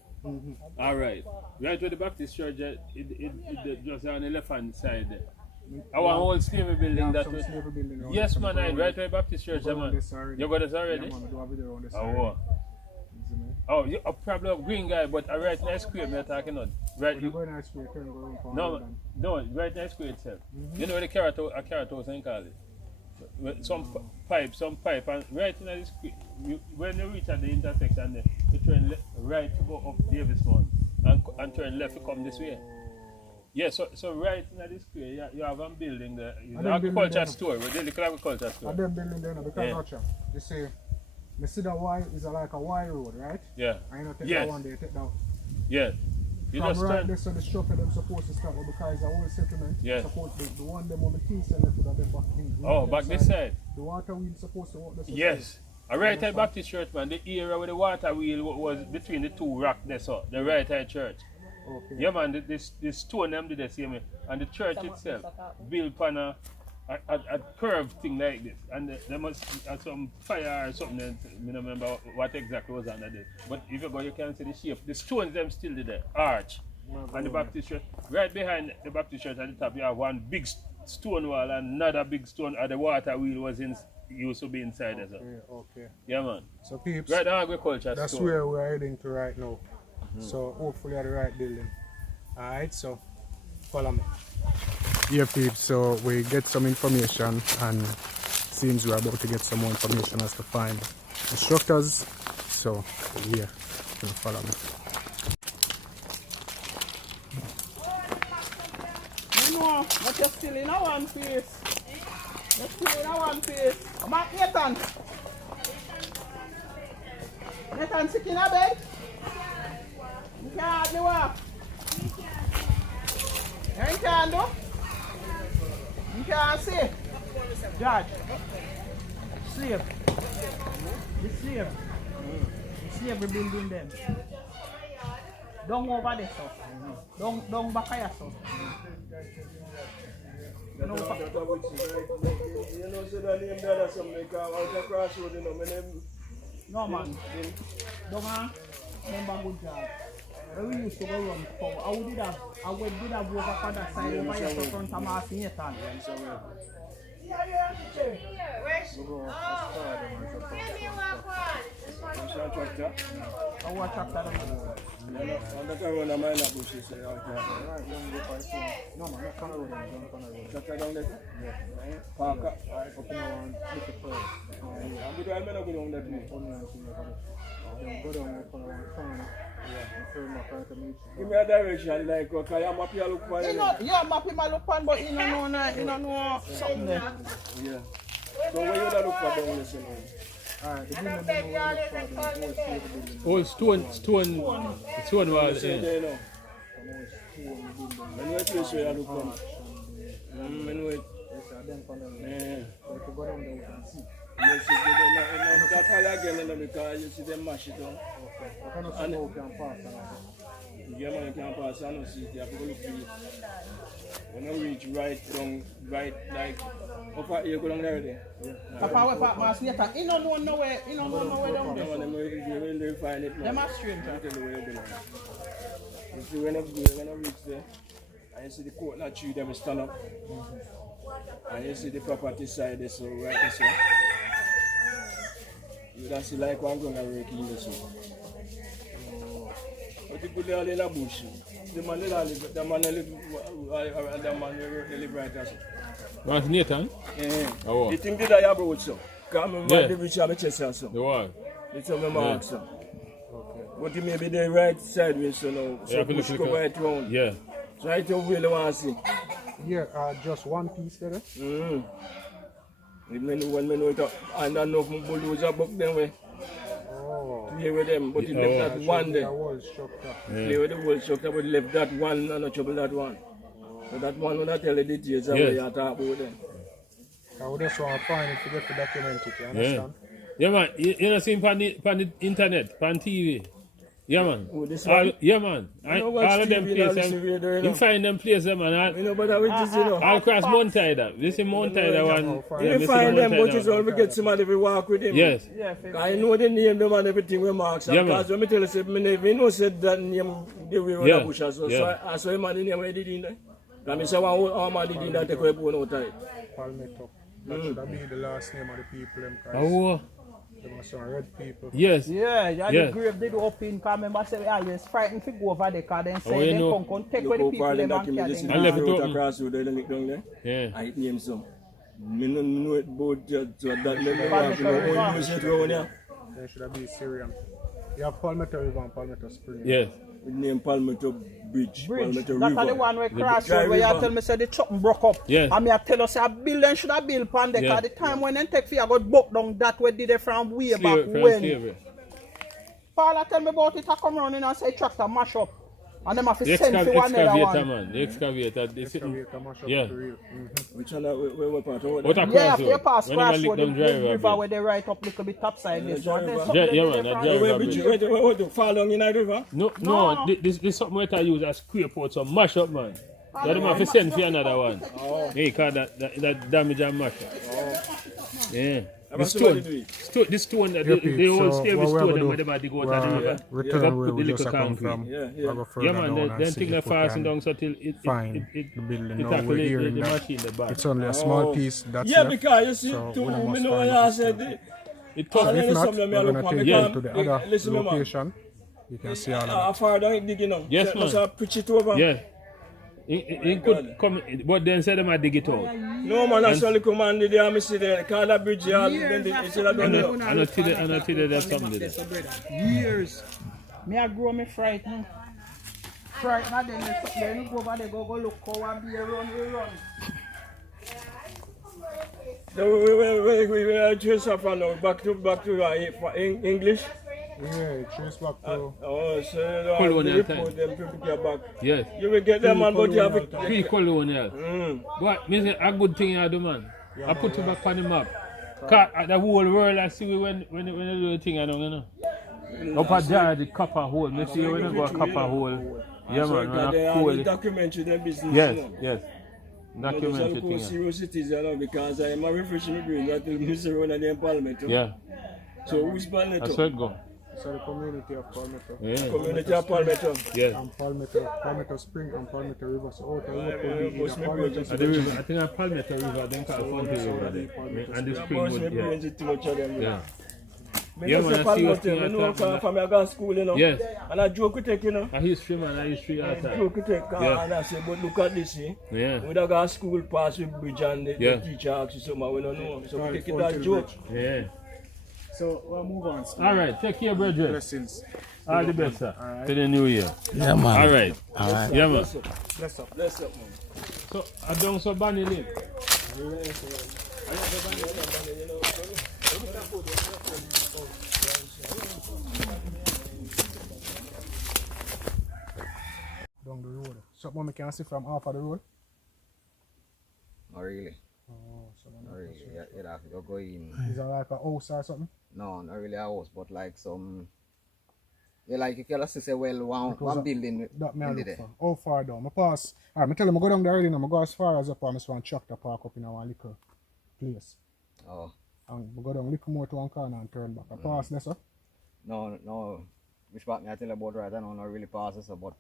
All right. Right where the Baptist Church, it just on the left hand side there. Our old slavery building that was. Yes, man, right where the Baptist Church, man. You got this already? Yeah, man, I do a video on this Oh, already. wow. Oh, you probably a green guy, but a right nice square, me talking about. Right. You go in ice cream, turn go around for No, right nice square itself. You know the carrot house in college? Some pipe, and right in the square, when you reach at the intersection there, you turn right to go up Davis one and turn left to come this way. Yeah, so right in the square, you have a building there, the agriculture store, the little agriculture store. And then building there, because gotcha. You see, you see that Y is like a Y road, right? Yeah. And you take Yes. that one day, take that. Yeah. You From just right turn. there, so the structure them supposed to start with because it's a whole settlement. Yeah. Supposed the one them on the T cell left with them back in. Oh, back this side. The water wheel supposed to walk this Yes. A right hand Baptist church, man. The area where the water wheel was between the two rocks there, so the right hand church. Okay. Yeah, man. The stone them did the same, and the church itself built upon a curved thing like this, and there must have some fire or something. I don't remember what exactly was under this. But if you go, you can see the shape. The stones them still did there, arch. And the Baptist church, right behind the Baptist church at the top, you have one big stone wall and another big stone, and the water wheel was used to be inside as well. Okay. Yeah, man. So peeps, Right, the agriculture that's store. where we're heading to right now. So hopefully at the right building. Alright, so follow me. Yeah, peeps, so we get some information and seems we're about to get some more information as to find instructors. So yeah, so follow me. You know, but you're still in a one piece. You're still in a one piece. I'm at Nathan. Nathan sick in a bed? You can't hardly walk. You can't do? You can't see? Judge. Slave. The slave. The slave we building them. Don't over there, so. Don't back here, so. You know, so the name there, some make out of cross road, you know, my name No man. Don't remember good job. When we used to go run power, I did have work up on that side over here for St Thomas Jamaica. I watch tractor. And that run a mile of bushes. No man, not on the road, don't on the road. Tractor down there? Yeah. Park up. Up in around 54. I'm going to go down that way. Go down for around 10. Give me a direction, like, okay, I'm up here look for You know, yeah, mapping my look on, but you don't know something there. Yeah. So where you look for down this, Alright, the building Old stone was Say there now. When we place where you look for. When we. Yeah. Yes, you do that high again because you see them mash it down. And yeah, man, you can't pass. I don't see it. You have to look for it. When you reach right, like, how you go down there? Papa, where Papa Mas later? You don't know nowhere down No, there. when they find it, Them man. are strange. I tell you where you go down. You see, when you reach there, and you see the coconut tree, they will stand up. And you see the property side there, so right there, so. You don't see like one going to work in this one. But you put it all in a bush. The man live right there. Was Nathan? Yeah. Oh. The thing did I have about so. Come on, Yeah. the rich have a chest or so. The war. It's a remark, so. But it may be the right sideways, so now. So Yeah, push look go at- right round. Yeah. Try to really want to see. Yeah, just one piece there. When we know it, and I know from bulldozer book them way. Oh. Play with them, but it left that one there. wall structure. Play with the whole structure, but left that one and not trouble that one. So that one when I tell the details, that's Yes. what you talk about them. I would just want to find it to get to document it, you Yeah. understand? Yeah, man. You know, seen on the internet, on TV. Yeah, man. Oh, this All, one? yeah, man. You know watch All of them TV, now places. listen radio, you know. You find them places, man. You know, but I will just, you know. All across Mount Ida. This is Mount Ida one. You this find is them, Mount but Ida it's one. all we get somebody we walk with him. Yes. Yeah, I know the name them and everything we marks. Yeah, Because when me tell you, say, me never know said that name the way on Yeah, the bush as well. yeah. So I saw him and the name where he did in there. And I say, one man did in there, take away bone out of it. Palmetto. That should have been the last name of the people, them guys. Oh, They must some red people. yes. Yeah, Yeah. the grave they do open, because remember say we always frightened to go over there, because then Oh, say you they know. come take Look where the how people far them them and document carry this them. I left it road open. across road, they link down there. Yeah. I hit name some. Me no know it about so that me Palmetto want to know River. how you use it round here. They should have been Syrian. You have Palmetto River and Palmetto Springs. Yes. With name Palmetto Bridge, Palmetto That's the River. one where cross dry road where you river. tell me say the chop broke up. Yes. And me I tell us say a building should have built pan there, Yeah. because the time when they take fear got buck down that way did it from way back Slavery, when. slavery. Paula tell me about it, I come round in and say tractor mash up. And them have to The send for one another excavator, one. man. The excavator. They sitting. Excavator mash up Yeah. the real. Which one where part of What that? a Yeah, cross after you road. pass Whenever cross lick road, the down driver. river a where they right up little bit topside this Yeah, one. Then yeah, something yeah, they man, did a from- driver. Where bridge? Where to fall down in the river? No, No. this something what I use as scrape out some mash up, man. So them have to send for another one. Hey, cause that damage and mash up. Yeah. The Have somebody stone, do it? the stone that Yeah, they all so stay what with we stone have them to where do, they might go we out of the river. return Just where put the we just little come concrete. from. Yeah, yeah. We go further Yeah, man, down then and think see they're if we passing can down so till it find the building. Now tackle we're the hearing that machine, the back. it's only a small piece that's Yeah, left. because you see, So too, we me must know find what out I this said. time. It Ah, tough. yeah. If not, Something we're I going look to on, take because- you to the other listen, man. location. You can see all of How it. far down it digging now? Yes, So- man. So I pitch it over? Yeah. It could come, but then say them I dig it out. No, man, that's only commanded there, I see there. Call that bridge here, then it's still done there. And until there's something there. Years. Me I grow me frightened. Frightened then you go over there, go look how I be run. So we trace off now, back to English. Yeah, trace back to. Oh, so Colonial the report them people get back. Yes. You will get them, man, but you have to. Pre-colonial. But me say a good thing I do, man. I put it back on the map. Cause the whole world I see when they do the thing I don't know. Up at there, the copper hole. Me see when they go a copper hole. Yeah, So man. When they I are cool the it. documentary them business. Yes, You know. yes. But those are Documentary the thing. serious cities, you know, because I am a refreshing brain. That will miss around and then Palmetto. Yeah. So who's That's Palmetto? how it go. So the community of Palmetto. Yeah. Community of Palmetto. Yeah. And Palmetto Spring and Palmetto River. So out of Yeah, local Palmetto. At the river, I think at Palmetto River, then called Fountain River there. And the spring Boss, would, maybe yeah. too much of them. Yeah. Me Yeah, know man, say I see what Palmetto, you me know are talking from I go to school, you know. Yes. And I joke we take, you know. A history man, a history I author. joke we take, Yeah. and I say, but look at this, eh? Yeah. We don't go to school pass with bridge and the Yeah. teacher asks you something we don't know. So we Right, take it Fountain as joke. Yeah. So we'll move on. All right. Take care, brethren. Blessings. All the best, sir. To the new year. Yeah, man. All right. Alright. Yeah, man. Bless up. Bless up, man. So, I don't so Bunny Lane. Down the road. Something we can see from half of the road. Not really. Oh, so Not really. You'd have to go in. is it like a house or something? No, not really a house, but like some. Yeah, like you can just say, well, Because one building. That me I in look there. for. How far down? I pass. Alright, I tell them I go down there already now. I go as far as up and I just want tractor park up in our little place. Oh, And I go down a little more to one corner and turn back. I pass there, sir. no. Which part me I tell you about right now, not really passes, but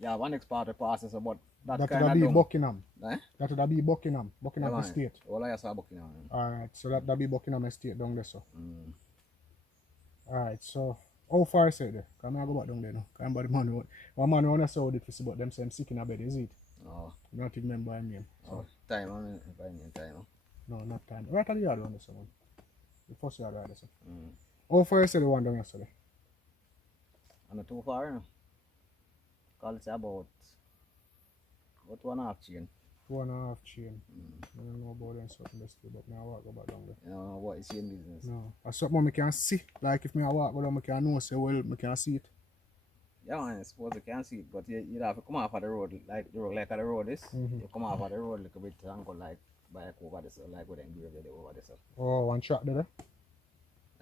yeah, one next part of passes, but that That kind would of be dumb. Buckingham. Eh? That would be Buckingham. Buckingham Yeah, man. Estate. All I saw Buckingham. Alright, so that be Buckingham Estate down there, so. Mm. Alright, so how far is it there? Because I go back down there now. Because the man, one man wanna saw it to see, but them say I'm sick in a bed, is it? Oh, I don't remember him name. So, oh, time, I mean, if I need time. no, not time. Right at the yard one there, so. The first yard right there, so. Mm. How far is it the one down yesterday? I'm not too far, you know. Call it about 1.5 chain. 1.5 chain. I don't know about them something best but I walk go back down there. You know what is chain business? No. That's something I can see. Like if I walk go down, I can know, say, well, I can see it. Yeah, man, I suppose you can see it, but you have to come off of the road, like the road, like how the road is. You come off of the road a little bit and go like back over this, like with the engraved over this. Oh, one track there?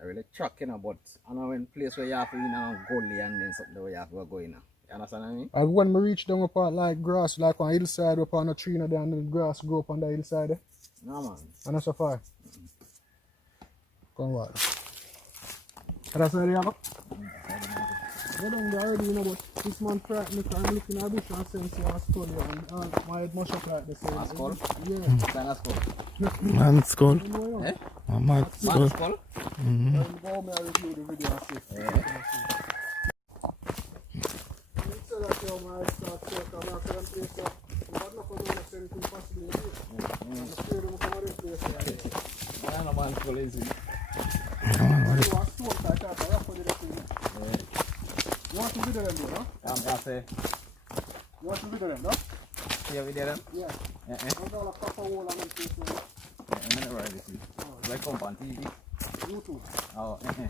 I really truck, you know, but I know when place where you have to, you know, gully and then something where you have to go in. You understand what I mean? And when I reach down upon like grass, like on hillside, up on a tree and then the grass grow up on the hillside there. No, man. And that's so far. Come on. And that's where they have up? Go down there already, you know, but this man frightened me because I'm looking at the bush and saying, see, I'm skull here. And my head mush up like this. A skull? Yeah. Kind of skull. Man skull. You know, Eh? A man Man skull. skull? Go home and review the video and see. Yeah. So that you might start to come back to them place there. You have not come and say anything possibly in here. I'm scared of come to this place here. I don't know man skull is it. You are stone like that, but that's what they're doing. You want to video them though, no? I say, You want to video them, no? yeah, we did them. Yeah. I'm going to pop a hole on them place now. I never really see. Like come on TV. YouTube. Oh, I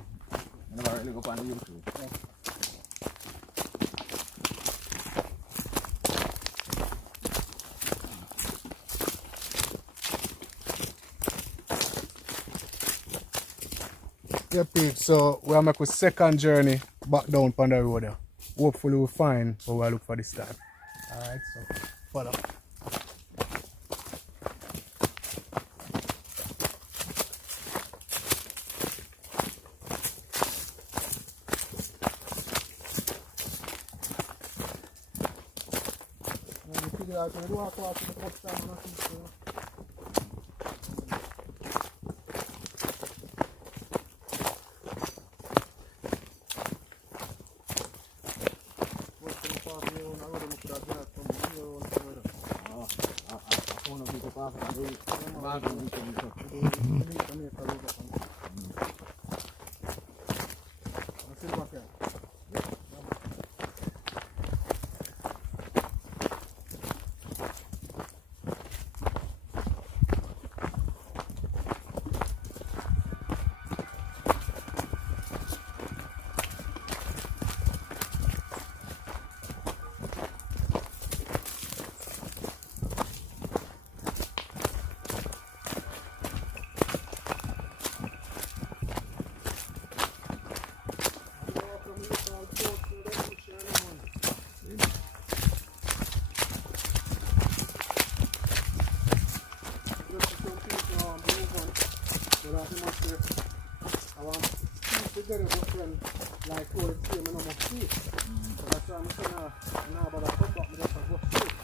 never really go on YouTube. Yeah, Pete, so we'll make a second journey back down on the road there. Hopefully we'll find what we'll look for this time. Alright, so follow. get it, but then, like, oh, it's here, I don't see it. So that's why I'm saying, now, but I come back, I just go straight.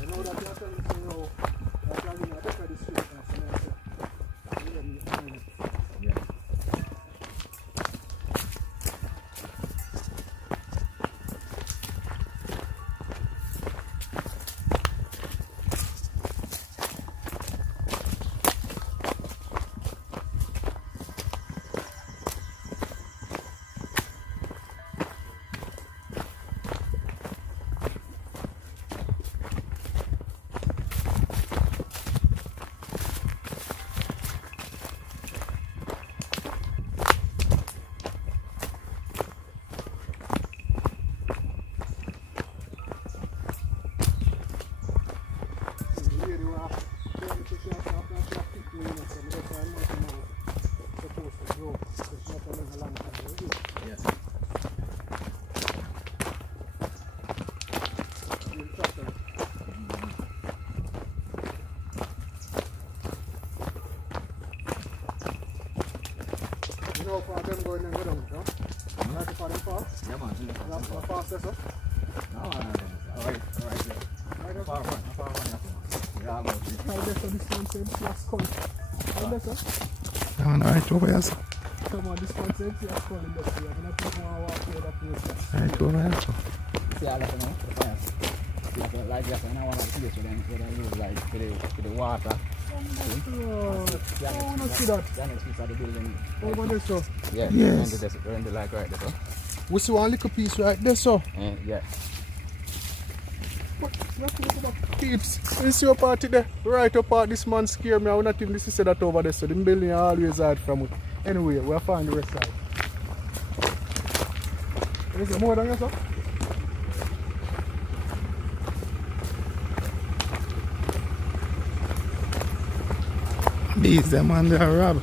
You know that you're telling me, you know, that you're going to better the street, and so I said, let me find it. Yeah. You know, for them going and go down, no? Right for them fast? Yeah, man. That's the fastest, huh? No, alright, yeah. Far one, yeah. How that's the distance in last call? How that's it? Right over here, sir. Come on, this one says last call in the street. I'm not going to walk over that place. Right over here, sir. See, I left now, the fire. Like that, and I want to see this, so then use like for the water. Oh, I want to see that. Then it's the building. Over there, so. Yeah, Yes. we're in the like right there, so. We see one little piece right there, so. Yeah. But, peeps, you see your party there? Right up part this man scare me. I will not even listen to that over there, so the building always hard from it. Anyway, we'll find the rest side. Is there more than that, sir? These them on the rob.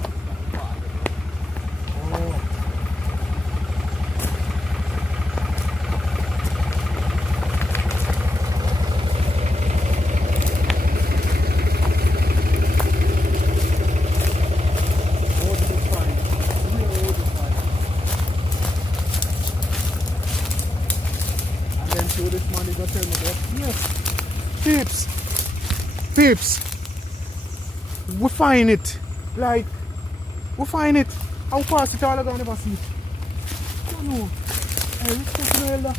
Peeps, we find it. Like, we find it. I'll pass it all, I'm never see it. I don't know. Hey, respect the elder.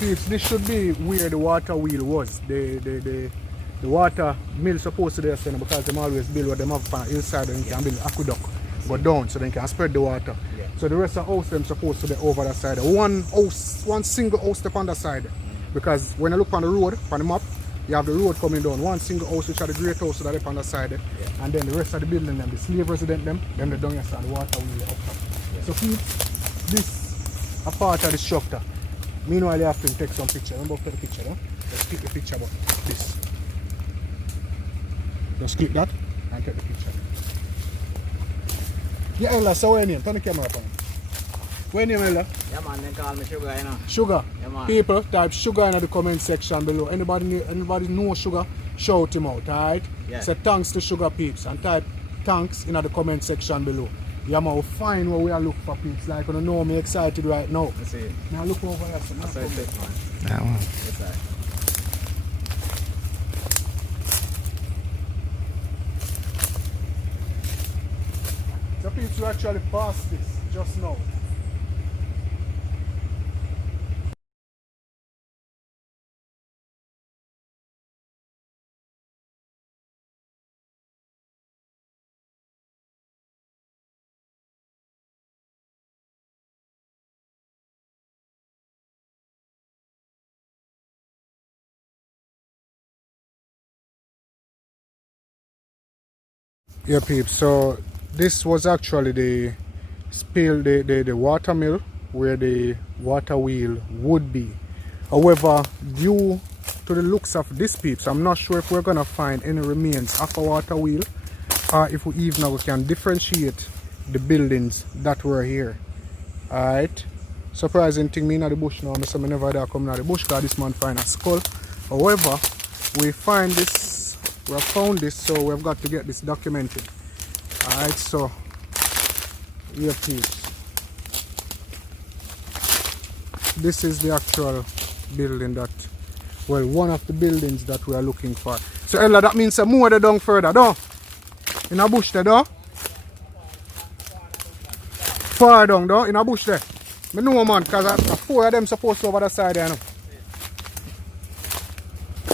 Peeps, this should be where the water wheel was. The water mill supposed to be there, because they always build what they have inside and can build aqueduct. But down, so they can spread the water. Yeah. So the rest of the house them supposed to be over the side. One single house step on the side. Because when I look on the road, on the map, you have the road coming down. One single house which are the great house that are on the side. Yeah. And then the rest of the building them, the slave resident them the down here and the water wheel up. Yeah. So keep this a part of the structure. Meanwhile you have to take some picture. Remember to take the picture, no? Just keep the picture about this. Just keep that and take the picture. Yeah, Ella, so what's your name? Turn the camera up on him. What's your name, Ella? Yeah, man, they call me Sugar, you know. Sugar? Yeah, man. People, type Sugar in the comment section below. Anybody know Sugar, shout him out, alright? Yeah. Say thanks to Sugar peeps and type thanks in the comment section below. Yeah, man, we'll find where we are looking for peeps. Like, you know, I'm excited right now. I see it. Now look over here. So that's it, man. That one. It's right. The peeps who actually passed this just now. Yeah, peeps, so this was actually the water mill where the water wheel would be. However, due to the looks of this, peeps, I'm not sure if we're gonna find any remains of a water wheel or if we even can differentiate the buildings that were here. Alright. Surprising thing, me in the bush now, so I never dare come in the bush because this man find a skull. However, we have found this, so we've got to get this documented. Alright, so here peeps. This is the actual building that, well, one of the buildings that we are looking for. So Ella, that means some more they down further, though? In a bush there, though? Far down, though? In a bush there? I know, man, because 4 of them supposed to over the side there, you know.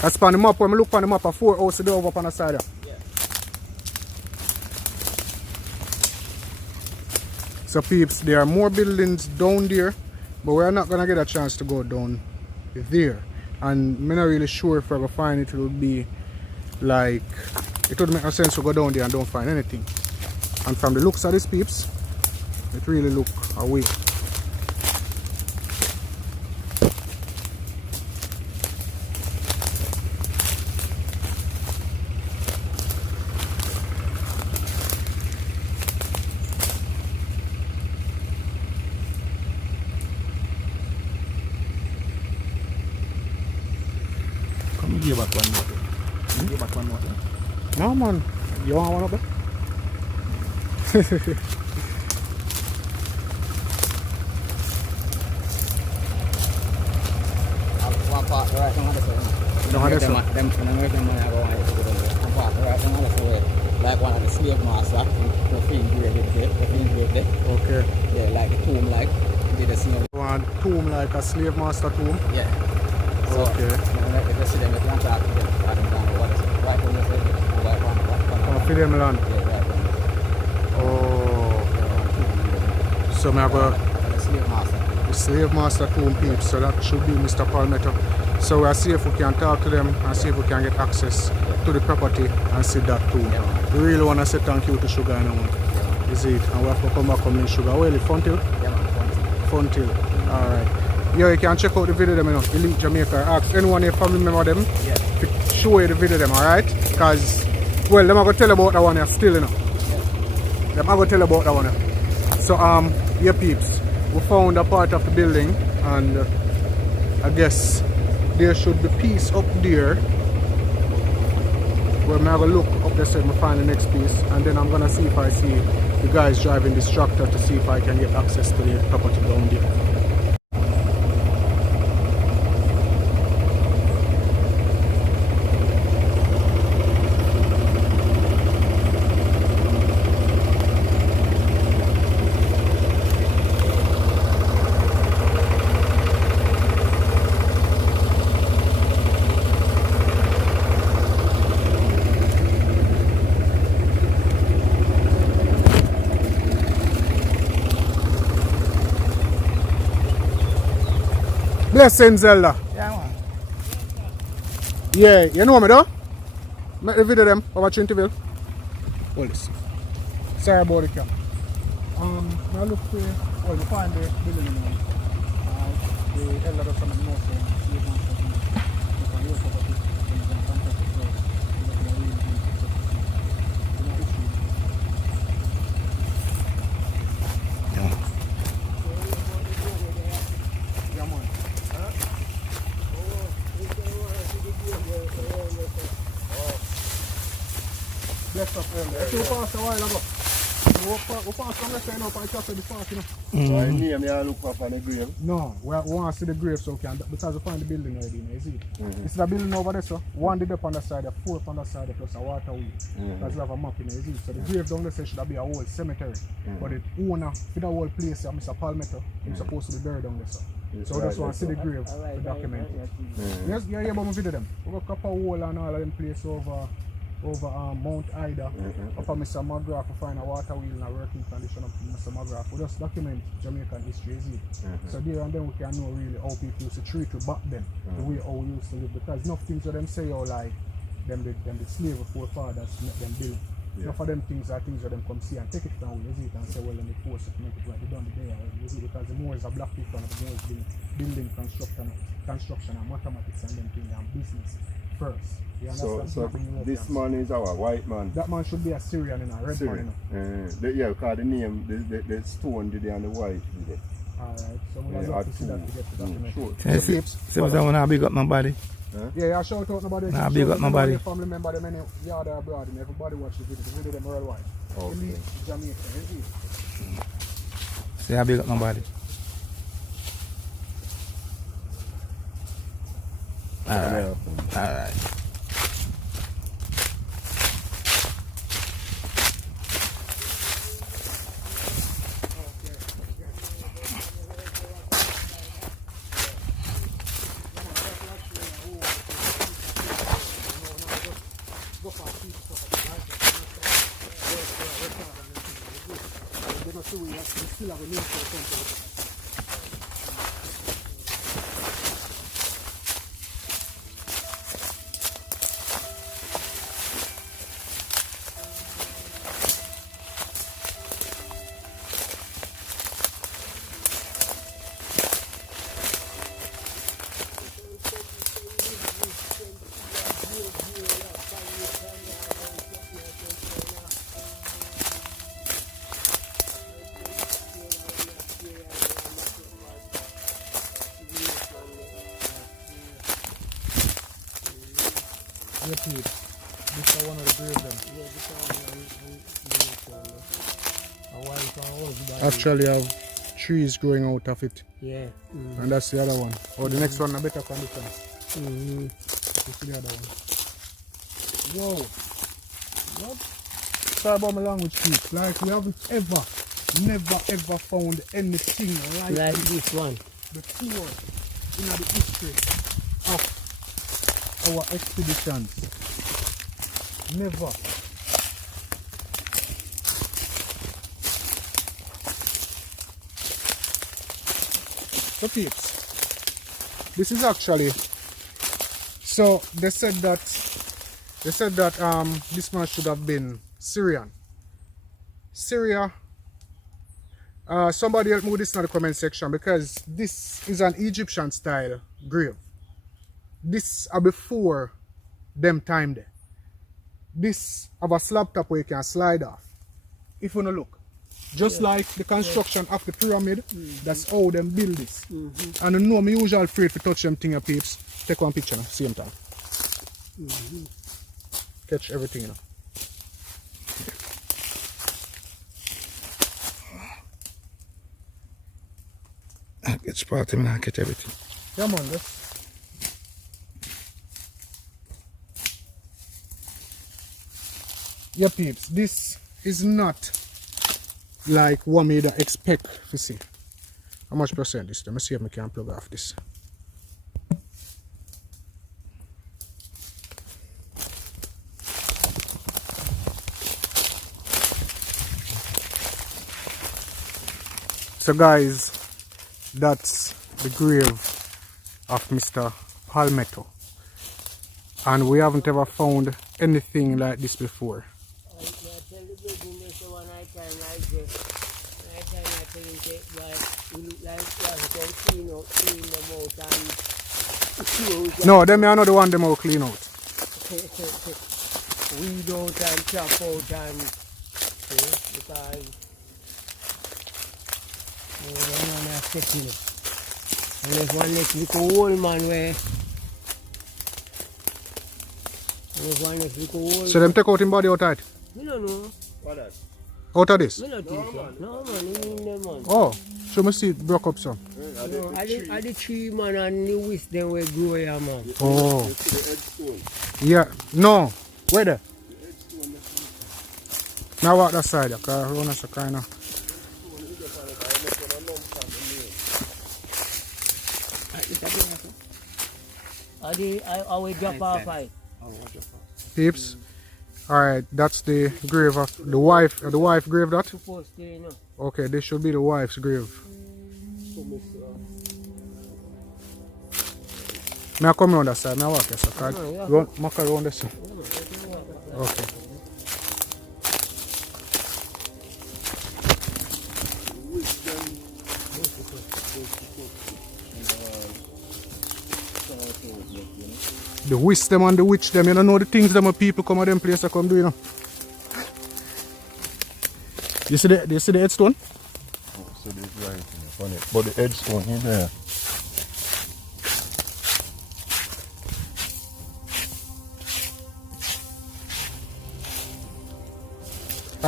That's on the map, when I look on the map, 4 houses there over on the side there. So peeps, there are more buildings down there, but we're not going to get a chance to go down there. And I'm not really sure if we're going to find it. It would be like, it would make no sense to go down there and don't find anything. And from the looks of these peeps, it really look away. Give back one more. Give back one more. No, man. You want one of them? One part right on the other side. Them money I go on one part right on the other side. Like one of the slave master, the fiend grave there. Okay. Yeah, like the tomb, like did the same. One tomb like a slave master tomb? Yeah. So, okay. If you see them, you can't talk to them. I don't know what is it. Right on the side. Right on. Oh, for them land? Yeah, right on. Oh. So I go The slave master. the slave master tomb peeps, so that should be Mr. Palmetto. So we'll see if we can talk to them and see if we can get access to the property and see that tomb. Yeah, we really want to say thank you to Sugar and one. Yeah. Is it? And we have to come back on Sugar. Well, the Funtil? Yeah, man, Funtil. Alright. Yeah, you can check out the video them, you know, Elite Jamaica. Ask anyone your family member them to show you the video them, alright? Because, well, them are going to tell about that one here still, you know. Them are going to tell about that one here. So, yeah, peeps, we found a part of the building and I guess there should be piece up there where I'm going to look up there so I find the next piece, and then I'm going to see if I see the guys driving this tractor to see if I can get access to the property down there. Blessings, Zelda. Yeah, man. Yeah, you know me though? Make the video them over Trintyville. Hold this. Sorry about the camera. Now look for, well, you find the building now. The elder does something more for you. Bless up earlier. If you passed a while ago, we passed on the side up and traffic the park, you know. So I name you look up on the grave. No, we want to see the grave so we can, because we find the building already, you see. It's the building over there, so one did up on the side, 4 up on the side, plus a water wheel. Because we have a map in there, you see. So the grave down there should be a whole cemetery. But the owner for the whole place, Mr. Palmetto, he's supposed to be buried down there, so. So we just want to see the grave to document it. Yes, yeah, about my video them. We got copper wall and all of them place over Mount Ida, up on Mr. McGrath to find a water wheel in a working condition of Mr. McGrath. We just document Jamaican history, is it? So there and then we can know really how people used to treat you back then, the way how we used to live. Because enough things that them say, like them the slave forefathers make them build. Enough of them things are things that them come see and take it down, is it? And say, well, let me force it, make it right. They done the day, is it? Because the more is a black people and the more is building construction and mathematics and them things and business first. So this man is our white man. That man should be a Syrian and a red Syrian. man. Yeah, because the name, the stone did it and the white did it. Alright, so we'll have to see that to get the document. See what's that one how big up my body? Yeah, I shout out nobody. Nah, big up nobody. Family member, them any yard or abroad, and everybody watch the video. The video them worldwide. Elite Jamaica, isn't it? Say I big up nobody. Alright. This is one of the graves them. Actually have trees growing out of it. Yeah. And that's the other one. Oh, the next one a better condition. This is the other one. Whoa. What? Sorry about my language, Pete. Like we haven't never ever found anything like this one. Before in the history of our expeditions. Never. So peeps, this is actually, so they said that this man should have been Syrian. Syria. Somebody help me with this in the comment section, because this is an Egyptian style grave. This are before them time there. This have a slab top where you can slide off. If you no look. Just like the construction of the pyramid, that's how them build this. And you know me usually afraid to touch them thing, peeps. Take one picture now, same time. Catch everything, you know. I get spot him and I catch everything. Yeah man, this. Yeah peeps, this is not like what me expect to see. How much percent is? Let me see if I can plug off this. So guys, that's the grave of Mr. Palmetto, and we haven't ever found anything like this before. No, them are not the one them all clean out. Weed out and chop out and because one are setting it. And there's one little old man where there's one little old. So them take out him body out tight? I don't know. What that? Out of this? I don't think so. No man, you mean them man. Oh, so me see it broke up some. No, I the tree man and the wisdom will grow here man. Oh. Yeah, no. Where there? Now walk that side, because run us a kind of. I will drop off I. Peeps. Alright, that's the grave of the wife grave that? Supposed to, you know. Okay, this should be the wife's grave. May I come around that side? May I walk this side? Walk around this side. Okay. The wisdom and the witch them, you don't know the things that my people come at them place to come do, you know. You see the headstone? Oh, so this right on it. But the headstone in there.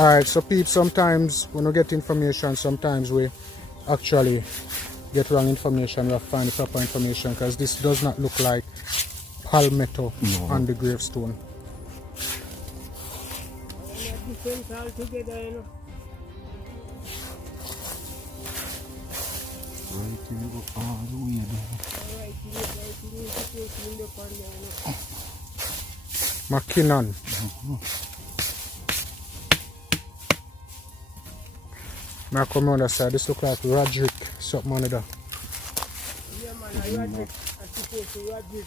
Alright, so peeps, sometimes when we get information, sometimes we actually get wrong information. We have to find the proper information because this does not look like palmetto on the gravestone. Different altogether, you know. All the way there. McKinnon. Now come on the side, this look like Roderick, something on there. Yeah, man, Roderick. I suppose to Roderick.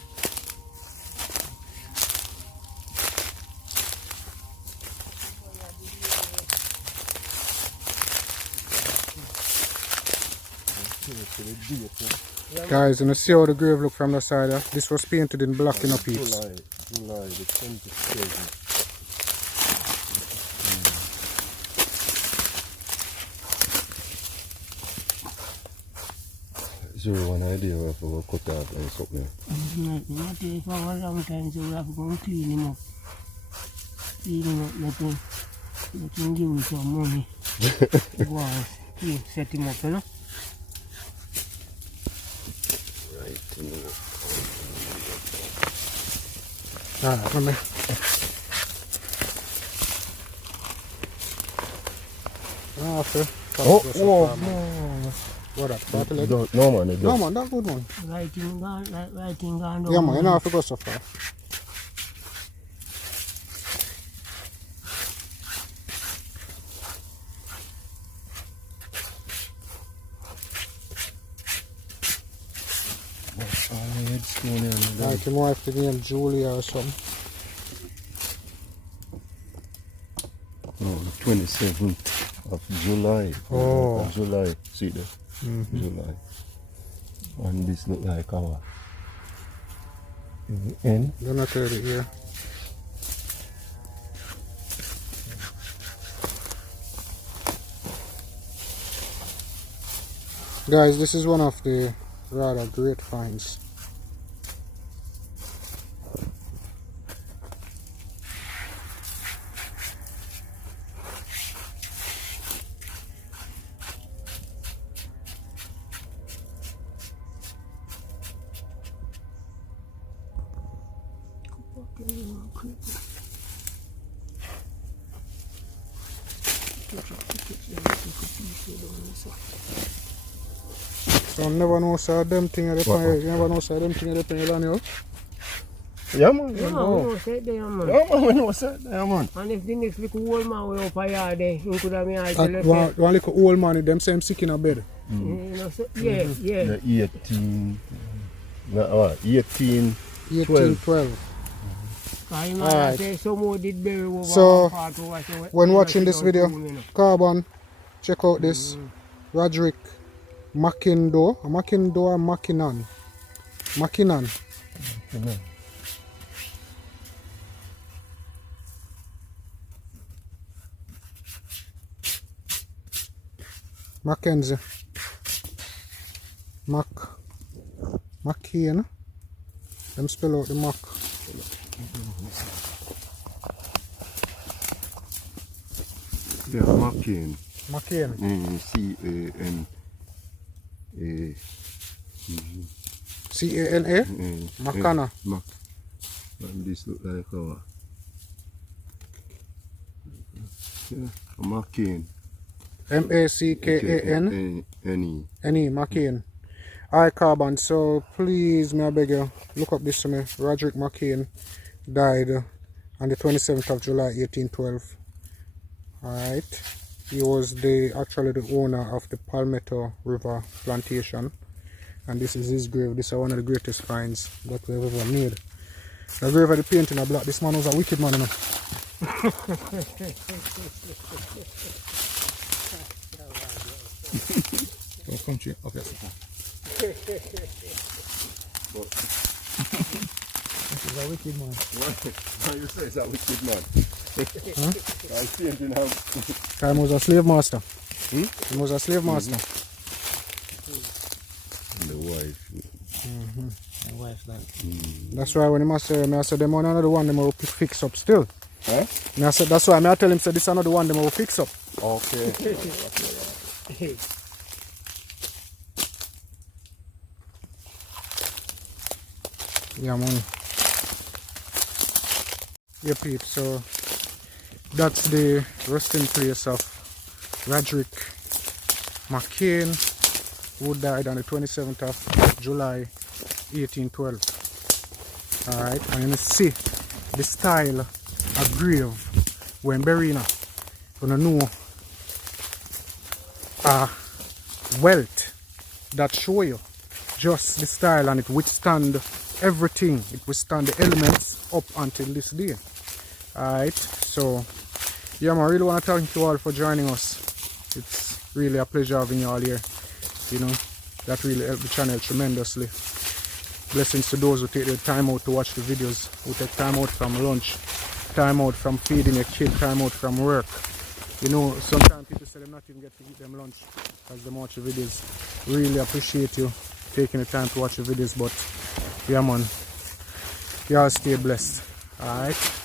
Guys, you see how the grave look from the side? This was painted in black, you know, peeps. July the 27th. Zero one idea of a cut off and something. Not if I was long time, so we have to go and clean him up. Clean him up, let him give him some money. Go and set him up, you know. Alright, come here. Oh, What that? Battle it? no man, it No man, that good one. Writing gone. Yeah man, you don't have to go so far. Like your wife to name Julia or something. Oh, the 27th of July. Oh. Of July. See there? July. And this look like our end. They're not ready here. Guys, this is one of the rather great finds. So never know sir them thing at the point. You never know sir them thing at the point on you. Yeah man. Yeah, man, we know say there, man. Yeah man, we know say there, man. And if the next little old man way up a yard there, he could have been One little old man, them same sick in a bed. You know, so, yeah. The 18, no, 18, 12. Alright. Say some more did bury over So, part over, so when watching this video, Carbon, check out this Roderick Mackinnon. Mackinnon. Mackenzie. McCain. Them spell out the Mac. Yeah, McCain. C-A-N-A? Macana. Mac. And this look like our. Yeah, McCain. M-A-C-K-A-N-N-E. McCain. Alright, Carbon, so please, may I beg you, look up this to me. Roderick McCain died on the 27th of July 1812. Alright. He was actually the owner of the Palmetto River plantation. And this is his grave. This is one of the greatest finds that we've ever made. The grave of the painting of black. This man was a wicked man, you know. Oh, come to you. Okay. This is a wicked man. Why you say it's a wicked man? I see him now. He was a slave master. He was a slave master. And the wife. My wife, that. That's why when he must say, I said, them one another one, them will fix up still. Eh? And I said, that's why I tell him, say, this is another one them will fix up. Okay. Yeah, man. Yeah, peeps, so that's the resting place of Roderick McCain, who died on the 27th of July 1812. Alright, and you see the style of grave when buried in, you know wealth that show you just the style, and it withstand everything, it withstand the elements up until this day. Alright, so yeah, man, I really want to thank you all for joining us. It's really a pleasure having you all here. You know, that really helped the channel tremendously. Blessings to those who take their time out to watch the videos, who take time out from lunch, time out from feeding a kid, time out from work. You know, sometimes people say they not even get to eat them lunch as they watch the videos. Really appreciate you taking the time to watch the videos, but yeah, man, you all stay blessed. Alright.